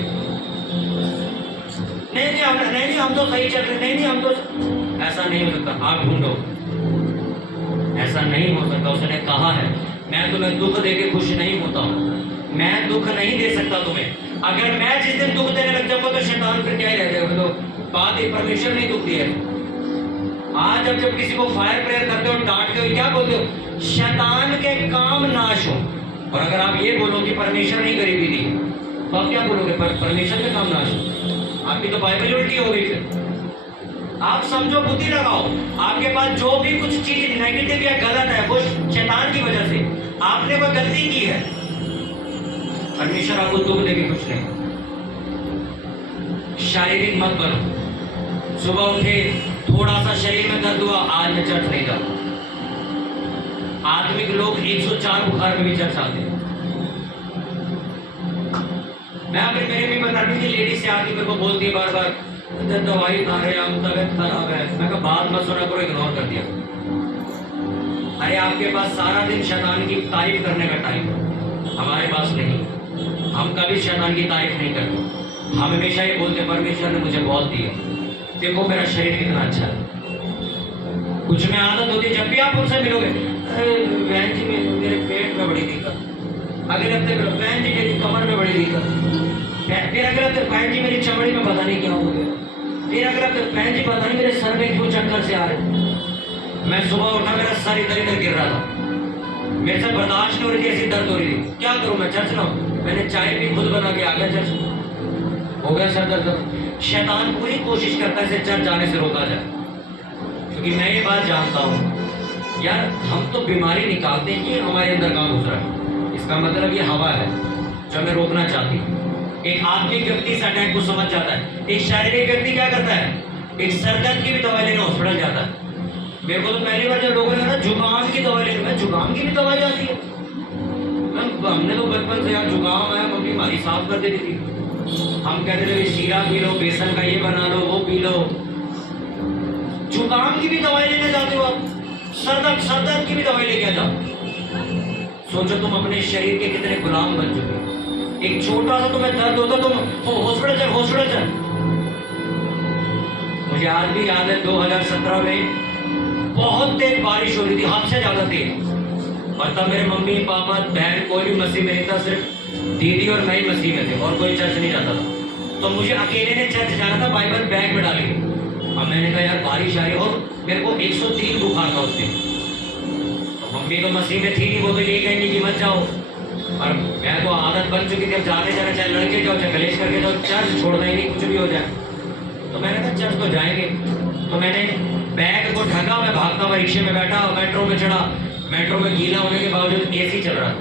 नहीं हम तो सही चल रहे, नहीं हम तो, ऐसा नहीं हो सकता। आप ढूंढो, ऐसा नहीं हो सकता। उसने कहा है मैं तुम्हें दुख देके खुश नहीं होता हूं, मैं दुख नहीं दे सकता तुम्हें। अगर मैं जिस दिन दुख देने लग जाऊंगा तो शैतान फिर क्या ही रह जाएगा? तो बात ही परमेश्वर ने दुख दिया है। आज जब किसी को फायर प्रेयर करते हो, डांटते हो, क्या बोलते हो? शैतान के काम नाश हो। और अगर आप ये बोलो कि परमेश्वर ने गरीबी दी, तो आप क्या बोलोगे? परमेश्वर के काम नाश हो। आपकी तो बाइबल उल्टी हो गई। फिर आप समझो, बुद्धि लगाओ, आपके पास जो भी कुछ चीज नेगेटिव या गलत है वो शैतान की वजह से, आपने कोई गलती की है। परमेश्वर आपको दुख देके कुछ नहीं। शारीरिक मत बनो। सुबह उठे, थोड़ा सा शरीर में दर्द हुआ, आज मैं चर्च नहीं जाऊंगा। आदमिक लोग 104 बुखार में भी चर्च आते हैं। मैं अपने मेरे भी बताती थी, लेडीज से आती मेरे को बोलती है बार बार, दवाई खा रहे हैं हम, तबियत खराब है। मैं कहा बात मत सुना करो, इग्नोर कर दिया। अरे आपके पास सारा दिन शैतान की तारीफ करने का टाइम है, हमारे पास नहीं। हम कभी शैतान की तारीफ नहीं करते। हम हमेशा ये बोलते परमेश्वर ने मुझे बहुत दिया, देखो मेरा शरीर कितना अच्छा है। कुछ में आदत होती है, जब भी आप उनसे मिलोगे अरे बहन जी मेरे पेट में बड़ी दिक्कत, अगले हफ्ते बहन जी मेरी कमर में बड़ी दिक्कत, फिर अगले हफ्ते बहन जी मेरी चमड़ी में पता नहीं क्या हो गया, फिर अगले हफ्ते बहन जी पता नहीं मेरे सर में क्यों चक्कर से आ रहे। मैं सुबह उठा, मेरा सर इधर इधर गिर रहा था, मेरे से बर्दाश्त नहीं हो रही थी, ऐसी दर्द हो रही थी। क्या करूं, मैं चर्च लाऊं? मैंने चाय भी खुद बना के आ गया चर्च, हो गया सर दर्द। शैतान पूरी कोशिश करता है इसे चर्च जाने से रोका जाए, क्योंकि मैं ये बात जानता हूँ यार, हम तो बीमारी निकालते हैं कि हमारे अंदर कहाँ घुस रहा है। इसका मतलब ये हवा है जो हमें रोकना चाहती है। एक आत्मिक व्यक्ति इस अटैक को समझ जाता है। एक शारीरिक व्यक्ति क्या करता है, एक सर दर्द की भी दवाई लेने हॉस्पिटल जाता है। मेरे को तो पहली बार जब लोगों ने कहा जुकाम की दवाई लेने, मैं जुकाम की भी दवाई आती है। हमने तो बचपन से यार जुकाम है मम्मी हमारी साफ कर देती थी, हम कहते थे शीरा पी लो, बेसन का ये बना लो, वो पी लो। जुकाम की भी दवाई लेने जाते हो आप, सर दर्द की भी दवाई लेके आ जाओ। सोचो तुम अपने शरीर के कितने गुलाम बन चुके हो। एक छोटा सा तुम्हें दर्द होता तुम हॉस्पिटल चल। मुझे आज भी याद है 2017 में बहुत तेज बारिश हो रही थी, हद से ज्यादा तेज, और तब मेरे मम्मी पापा बहन कोई भी मसीह में नहीं था, सिर्फ दीदी और मैं ही मसीह में थे और कोई चर्च नहीं जाता था। तो मुझे अकेले ने चर्च जाना था, बाइबल बैग में डाली। अब मैंने कहा यार बारिश आ रही और मेरे को 103 बुखार था उस दिन। तो मम्मी तो मसीह में थी नहीं, वो तो यही कहेंगी कि मत जाओ, और मैं तो आदत बन चुकी थी अब जाने जाना, चाहे लड़के जाओ चाहे कलेश करके जाओ, चर्च छोड़ना ही नहीं, कुछ भी हो जाए। तो मैंने कहा चर्च तो जाएंगे। तो मैंने बैग को ढका, मैं भागता हुआ रिक्शे में बैठा, मेट्रो में चढ़ा। मेट्रो में गीला होने के बावजूद एसी चल रहा था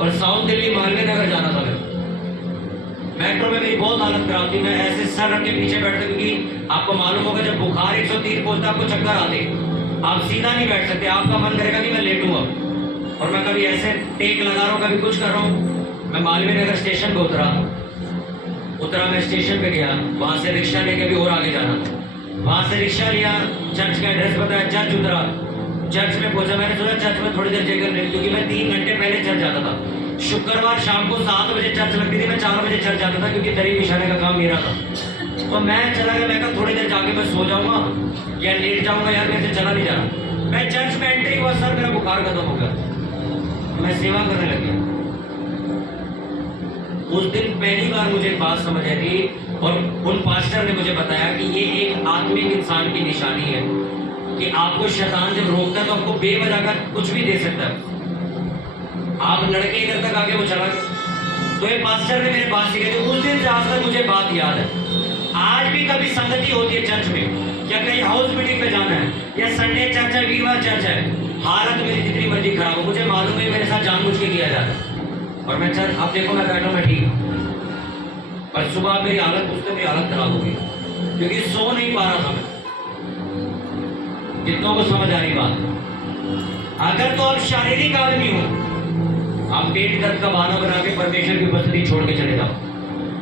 और साउथ दिल्ली मालवीय नगर जाना था मेरे। मेट्रो में मेरी बहुत हालत खराब थी, मैं ऐसे सर रख के पीछे बैठता, क्योंकि आपको मालूम होगा जब बुखार 103 पहुंचता आपको चक्कर आते, आप सीधा नहीं बैठ सकते, आपका मन करेगा कि मैं लेटूंगा। और मैं कभी ऐसे टेक लगा रहा हूँ, कभी कुछ कर रहा हूँ। मैं मालवीय नगर स्टेशन पे उतरा, मैं स्टेशन पे गया, वहां से रिक्शा लेके भी और आगे जाना था। वहां से रिक्शा लिया, चर्च का एड्रेस बताया, चर्च उतरा, चर्च में पहुंचा। मैंने सोचा चर्च में थोड़ी देर जगह नहीं, क्योंकि मैं 3 घंटे पहले चर्च जाता था। शुक्रवार शाम को 7 बजे चर्च लगती थी, मैं 4 बजे चर्च जाता था, क्योंकि दरी बिछाने का काम मेरा था। तो मैं चला गया, मैं कहा थोड़ी देर जाके मैं सो जाऊंगा या लेट जाऊंगा, यार मेरे से चला नहीं जाना। मैं चर्च में एंट्री हुआ, सर मेरा बुखार खत्म हो गया, मैं सेवा करने लग गया। उस दिन पहली बार मुझे एक बात समझ आई थी, और उन पास्टर ने मुझे बताया कि ये एक आत्मिक इंसान की निशानी है कि आपको शैतान जब रोकता है तो आपको बेवजह का कुछ भी दे सकता है। आप लड़के इधर तक आगे वो चला गया। तो एक पास्टर ने मेरे पास सिखाई थी, उस दिन से आज तक मुझे बात याद है। आज भी कभी संगति होती है चर्च में, या कहीं हाउस मीटिंग पे जाना है, या संडे चर्च है, वीरवार चर्च है, हालत मेरी जितनी मर्जी खराब हो, मुझे मालूम है मेरे साथ जानबूझ के किया जाता है। और मैं चर्च, आप देखो मैं बैठा, मैं ठीक हूँ, पर सुबह मेरी हालत, उससे मेरी हालत खराब हो गई, क्योंकि सो नहीं पा रहा था मैं। कितनों को समझ आ रही बात? अगर तो आप शारीरिक आदमी हो, आप पेट दर्द का बहाना बना के परमेश्वर की उपस्थिति छोड़ के चले जाओ।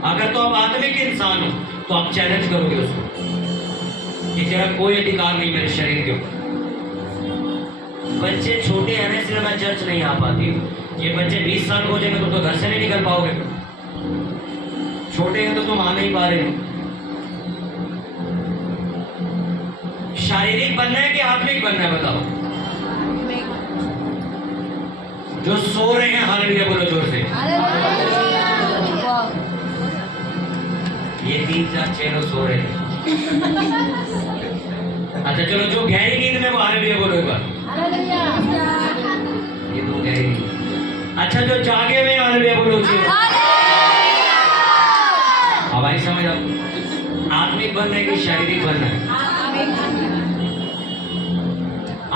अगर तो आप आत्मिक इंसान हो तो आप चैलेंज करोगे उसको कि तेरा कोई अधिकार नहीं मेरे शरीर के ऊपर। बच्चे छोटे हैं ना, इसलिए मैं चर्च नहीं आ पाती हूँ। ये बच्चे 20 साल हो जाएंगे तो घर से नहीं निकल पाओगे, छोटे हैं तो तुम आ नहीं पा रहे हो। शारीरिक बनना है कि आत्मिक बनना है बताओ? जो सो रहे हैं हालेलुया बोलो जोर से। ये 3-4-6 लोग सो रहे हैं। अच्छा चलो, जो गहरी नींद में वो हालेलुया बोलो एक बार। ये तो गहरी नींद। अच्छा जो जागे में हालेलुया बोलो। अब आई समझ आओ, आत्मिक बनना है कि शारीरिक बनना है?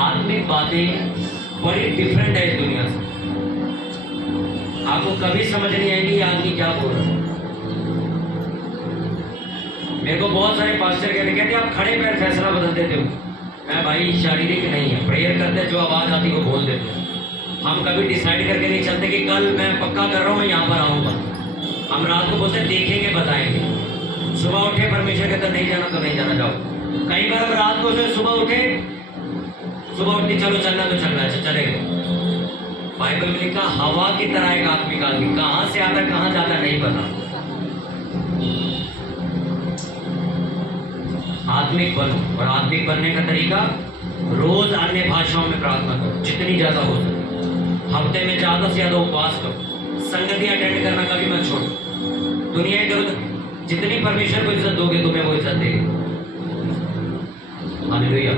आत्मिक बातें बड़ी डिफरेंट है इस दुनिया से। आपको कभी समझ नहीं आएगी ये आदमी क्या बोल रहा है। मेरे को बहुत सारे पास्टर कहते आप खड़े पैर फैसला बदल देते हो। मैं भाई शारीरिक नहीं है, प्रेयर करते जो आवाज आती वो बोल देते हैं। हम कभी डिसाइड करके नहीं चलते कि कल मैं पक्का कर रहा हूँ मैं यहाँ पर आऊँगा। हम रात को बोलते देखेंगे बताएंगे। सुबह उठे परमेश्वर कहता नहीं जाना तो नहीं जाना, जाओ। कई बार हम रात को सुबह उठे, सुबह उठती चलो चलना तो चलना है, चलेगा। बाइबल में लिखा हवा की तरह एक आत्मिक आदमी कहां से आता कहां जाता नहीं पता। आत्मिक बनो, और आत्मिक बनने का तरीका रोज अन्य भाषाओं में प्रार्थना करो जितनी ज्यादा हो सके। हफ्ते में ज्यादा से ज्यादा उपवास करो। संगति अटेंड करना कभी मत छोड़ो। दुनिया के विरुद्ध जितनी परमेश्वर को इज्जत दोगे तुम्हें वो इज्जत देगी। हालेलुया।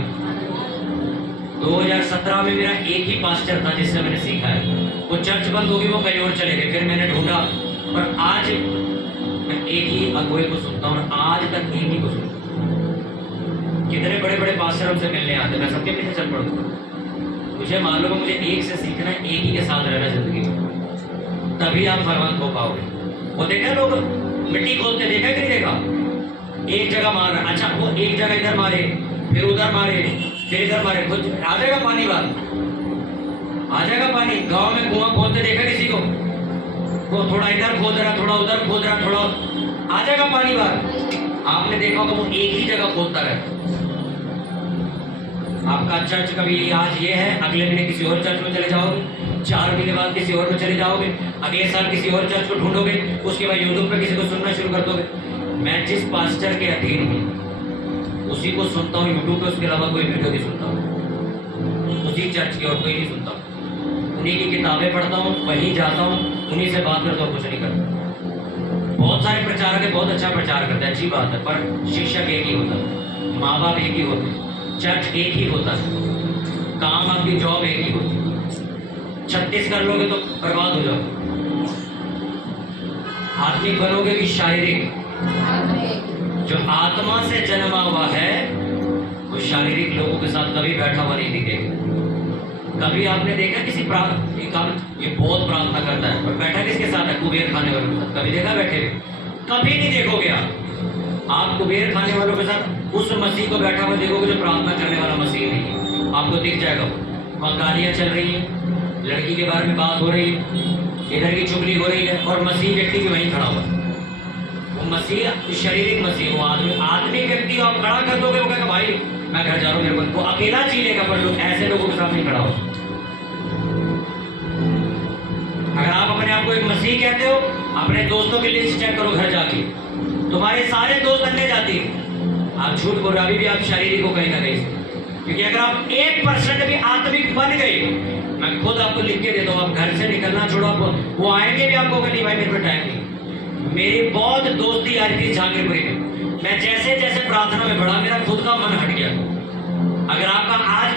2017 में मेरा एक ही पास्टर था जिससे मैंने सीखा है। वो चर्च बंद होगी, वो कहीं और चले गए, फिर मैंने ढूंढा, पर आज मैं एक ही अगुए को सुनता हूँ और आज तक एक ही को सुनता हूँ। कितने बड़े बड़े पास्टर हमसे मिलने आते, मैं सबके पीछे चल पड़ूंगा। मुझे मालूम है मुझे एक से सीखना है, एक ही के साथ रहना जिंदगी में, तभी आप फलवंत हो पाओगे। वो देखा लोग मिट्टी खोदते, देखा कि नहीं देखा? एक जगह मार, अच्छा वो एक जगह इधर मारे, फिर उधर मारे, फिर इधर मारे, कुछ आ जाएगा पानी, बात आ जाएगा पानी। गांव में कुआं खोदते देखा किसी को? वो थोड़ा इधर खोद रहा, थोड़ा उधर खोद रहा, थोड़ा आ जाएगा पानी बाहर। आपने देखा होगा वो एक ही जगह खोदता रहता। आपका चर्च कभी आज ये है, अगले महीने किसी और चर्च में चले जाओगे, 4 महीने बाद किसी और में चले जाओगे, अगले साल किसी और चर्च को ढूंढोगे, उसके बाद यूट्यूब पे किसी को सुनना शुरू कर दोगे। मैं जिस पास्टर के अधीन हूँ उसी को सुनता हूँ यूट्यूब पे, उसके अलावा कोई वीडियो नहीं सुनता हूँ। उसी चर्च की और कोई नहीं सुनता हूँ। उन्हीं की किताबें पढ़ता हूँ, वहीं जाता हूँ, उन्हीं से बात करता हूँ, कुछ नहीं करता। बहुत सारे प्रचारक है, बहुत अच्छा प्रचार करते हैं, अच्छी बात है, पर शिक्षक एक ही होता है, माँ बाप एक ही होते हैं, चर्च एक ही होता है, काम आपकी जॉब एक ही होती है। 36 कर लोगे तो बर्बाद हो जाओगे। आत्मिक बनोगे कि शारीरिक? जो आत्मा से जन्मा हुआ है वो शारीरिक लोगों के साथ कभी बैठा हुआ नहीं दिखेगा। कभी आपने देखा किसी ये बहुत प्रार्थना करता है पर बैठा किसके साथ है? कुबेर खाने वालों के साथ। कभी देखा बैठे हुए? कभी नहीं देखोगे आप कुबेर खाने वालों के साथ उस मसीह को बैठा हुआ देखोगे जो प्रार्थना करने वाला मसीह नहीं है। आपको दिख जाएगा वहाँ गालियाँ चल रही हैं, लड़की के बारे में बात हो रही है, इधर की चुगली हो रही है, और मसीह व्यक्ति भी वहीं खड़ा हुआ। वो मसीह शारीरिक मसीह, वो आत्मिक व्यक्ति आप खड़ा कर दोगे, वो कहेगा भाई मैं घर जा रहा हूँ, मेरे को वो अकेला जी लेगा, पर लोग ऐसे लोगों के साथ नहीं खड़ा हो। अगर आप अपने आप को एक मसीह कहते हो, अपने दोस्तों की लिस्ट चेक करो घर जाके, तुम्हारे सारे दोस्त अन्य जाति। आप झूठ बोल रहे, अभी भी आप शारीरिक हो कहीं ना कहीं, क्योंकि अगर आप 1% भी आत्मिक बन गए, मैं खुद आपको लिख के देता हूँ, आप घर से निकलना छोड़ो, आप वो आएंगे भी आपको नहीं भाई मेरे को टाइम नहीं। मेरी बहुत दोस्ती आ रही थी जागीरपुरी में, मैं जैसे जैसे प्रार्थना में बढ़ा मेरा खुद का मन हट गया। अगर आपका आज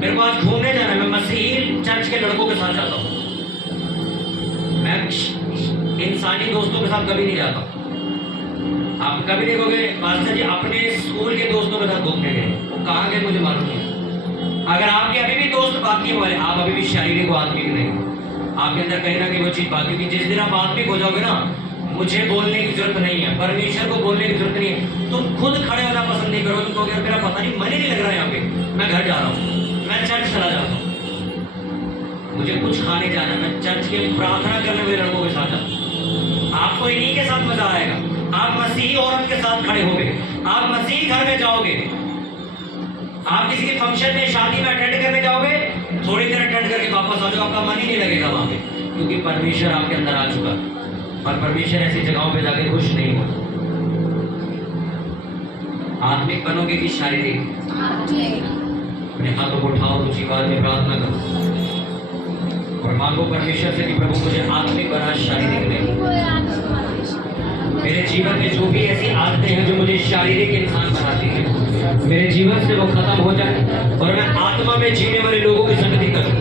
मेरे को आज घूमने जाना है, मैं मसीही चर्च के लड़कों के साथ जाता हूँ, मैं इंसानी दोस्तों के साथ कभी नहीं जाता। आप कभी देखोगे पास्टर जी अपने स्कूल के दोस्तों के साथ घूमने गए, वो कहाँ गए मुझे मालूम नहीं। अगर आपके अभी भी दोस्त बाकी हुए, आप अभी भी शारीरिक व आत्मिक नहीं, आपके अंदर कहीं ना कहीं वो चीज बाकी, कि जिस दिन आप आत्मिक हो जाओगे ना, मुझे बोलने की जरूरत नहीं है, परमेश्वर को बोलने की जरूरत नहीं है, तुम खुद खड़े होना पसंद नहीं करोगे, तुम कहोगे मेरा पता नहीं मन ही नहीं लग रहा है यहाँ पे, मैं घर जा रहा हूँ, मैं चर्च चला जाता हूँ, मुझे कुछ खाने जाना, मैं चर्च के प्रार्थना करने वाले लड़कों के साथ जाता हूँ। आपको इन्हीं के साथ मजा आएगा। आप मसीही औरत के साथ खड़े होगे, आप मसीही घर में जाओगे, आप किसी के फंक्शन में शादी में अटेंड करने जाओगे, थोड़ी देर अटेंड करके वापस आ जाओ, आपका मन ही नहीं लगेगा वहां पे, क्योंकि परमेश्वर आपके अंदर आ चुका है। और परमेश्वर ऐसी जगहों पे जाके खुश नहीं होता। आत्मिक बनोगे कि शारीरिक? अपने हाथों को उठाओ, ऊंची आवाज में प्रार्थना करो और मांगो परमेश्वर से कि प्रभु मुझे आत्मिक बना, शारीरिक नहीं। मेरे जीवन में जो भी ऐसी आदतें हैं जो मुझे शारीरिक इंसान बनाती हैं, मेरे जीवन से वो खत्म हो जाए और मैं आत्मा में जीने वाले लोगों की संगति करूं।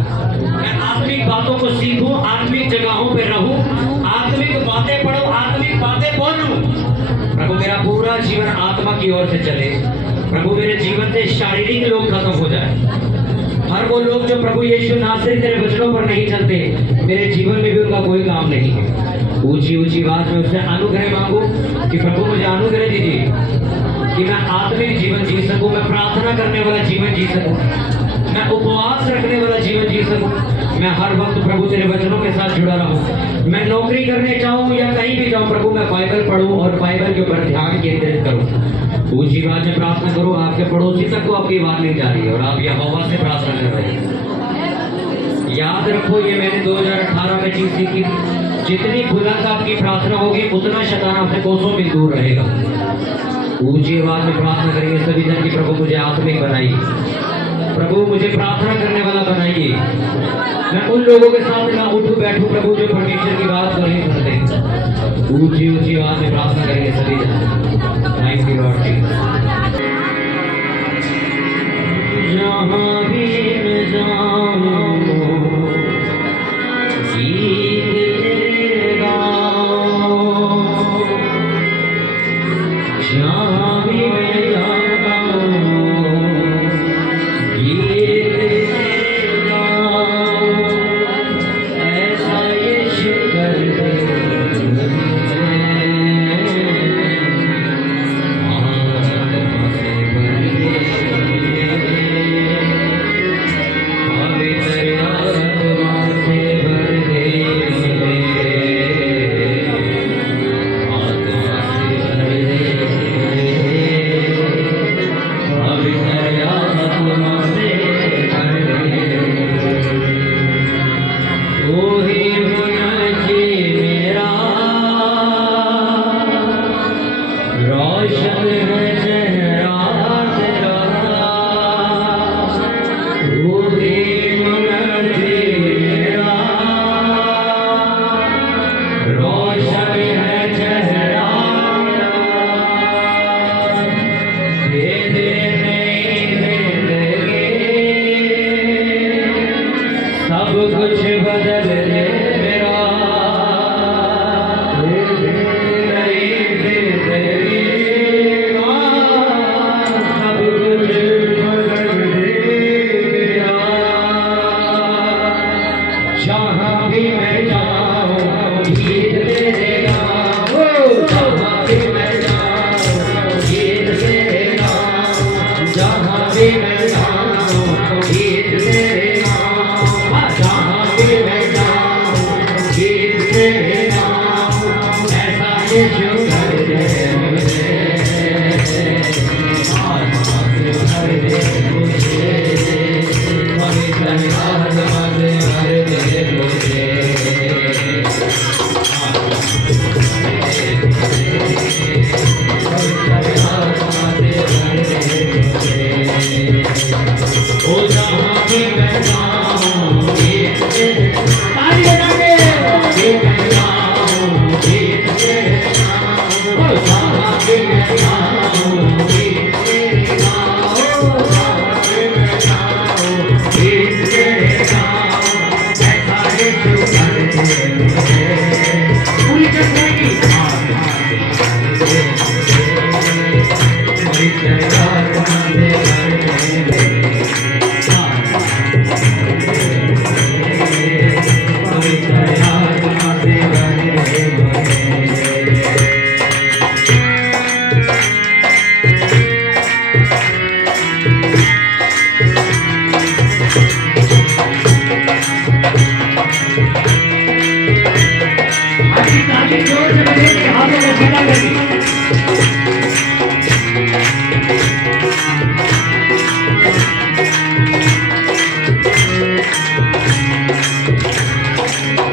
मैं आत्मिक बातों को सीखूं, आत्मिक जगहों पर रहूं, आत्मिक बातें पढ़ूं, आत्मिक बातें बोलूं। प्रभु मेरा पूरा जीवन आत्मा की ओर से चले। प्रभु मेरे जीवन से शारीरिक लोग खत्म हो जाए। हर वो लोग जो प्रभु यीशु नासरी तेरे वचनों पर नहीं चलते, मेरे जीवन में भी उनका कोई काम नहीं है। ऊंची ऊंची बात में उससे अनुग्रह मांगो कि प्रभु मुझे अनुग्रह दीजिए कि मैं आत्मिक जीवन जी सकूं, मैं प्रार्थना करने वाला जीवन जी सकूं, मैं उपवास रखने वाला जीवन जी सकूं, मैं हर वक्त प्रभु तेरे वचनों के साथ जुड़ा रहूं। मैं नौकरी करने जाऊं या कहीं भी जाऊं, प्रभु मैं बाइबल पढ़ूं और बाइबल के ऊपर ध्यान केंद्रित करूं। ऊंची बात में प्रार्थना करो, आपके पड़ोसी तक को आपकी बात नहीं जा रही है और आप यहोवा से प्रार्थना कर रहे हैं। याद रखो, ये मैंने 2018 में चीज सीखी थी, जितनी बुलंद आपकी प्रार्थना होगी उतना शैतान आपसे कोसों में दूर रहेगा। ऊंची आवाज में प्रार्थना करेंगे सभी जन की प्रभु मुझे आत्मिक बनाइए, प्रभु मुझे प्रार्थना करने वाला बनाइए, मैं उन लोगों के साथ ना उठूं बैठूं प्रभु जो परमेश्वर की बात को नहीं सुनते। ऊंची ऊंची आवाज में प्रार्थना करेंगे सभी जन। थैंक यू लॉर्ड जी। जहाँ भी मैं जाऊं गीत तेरे गाऊं, जहाँ भी मैं जाऊं गीत तेरे गाऊं, ऐसा यीशु कर दे सब कुछ बदल दे मेरा, नई जिंदगी का सब कुछ बदल दे मेरा। जहाँ भी मैं जाऊँ गीत तेरे गाऊं, जहाँ भी मैं जाऊँ गीत तेरे गाऊं, जहाँ भी मैं जाऊँ गीत तेरे गाऊं, जहाँ भी मैं जाऊँ गीत तेरे गाऊं, ऐसा यीशु कर दे मुझे, आत्मा से भर दे मुझे, पवित्र आत्मा से भर दे मुझे। ओ जहाँ भी मैं जाऊँ गीत तेरे, जहाँ भी मैं जाऊँ गीत तेरे गाऊं, ओ जहाँ भी मैं जाऊँ गीत तेरे गाऊं, जहाँ भी मैं जाऊँ गीत तेरे गाऊं, ऐसा यीशु कर दे मुझे, पूरी जिंदगी आत्मा से भर दे मुझे, पवित्र आत्मा से भर दे मुझे।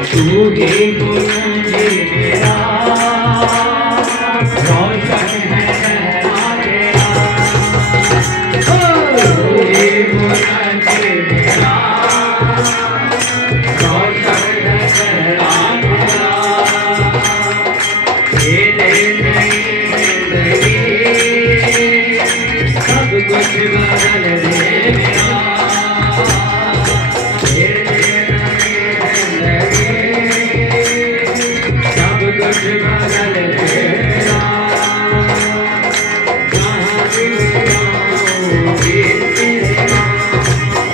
तू ही बुलंद मेरा, रोशन है चेहरा तेरा, तू ही बुलंद मेरा, रोशन है चेहरा तेरा, तेरे नई जिंदगी सब कुछ बदल दे मेरा, कुछ बदल दे मेरा। जहाँ भी मैं जाऊँ गीत तेरे गाऊं,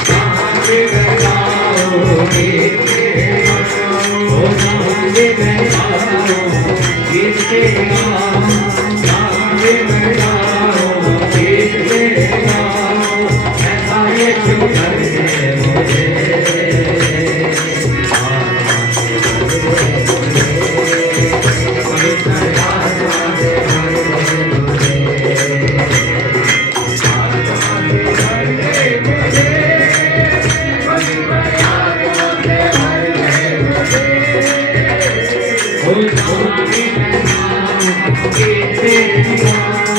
जहाँ भी मैं जाऊँ गीत तेरे गाऊं, ओ जहाँ भी मैं जाऊँ गीत तेरे गाऊं, जहाँ भी मैं जाऊँ गीत तेरे गाऊं, ऐसा यीशु कर दे मुझे, Oh,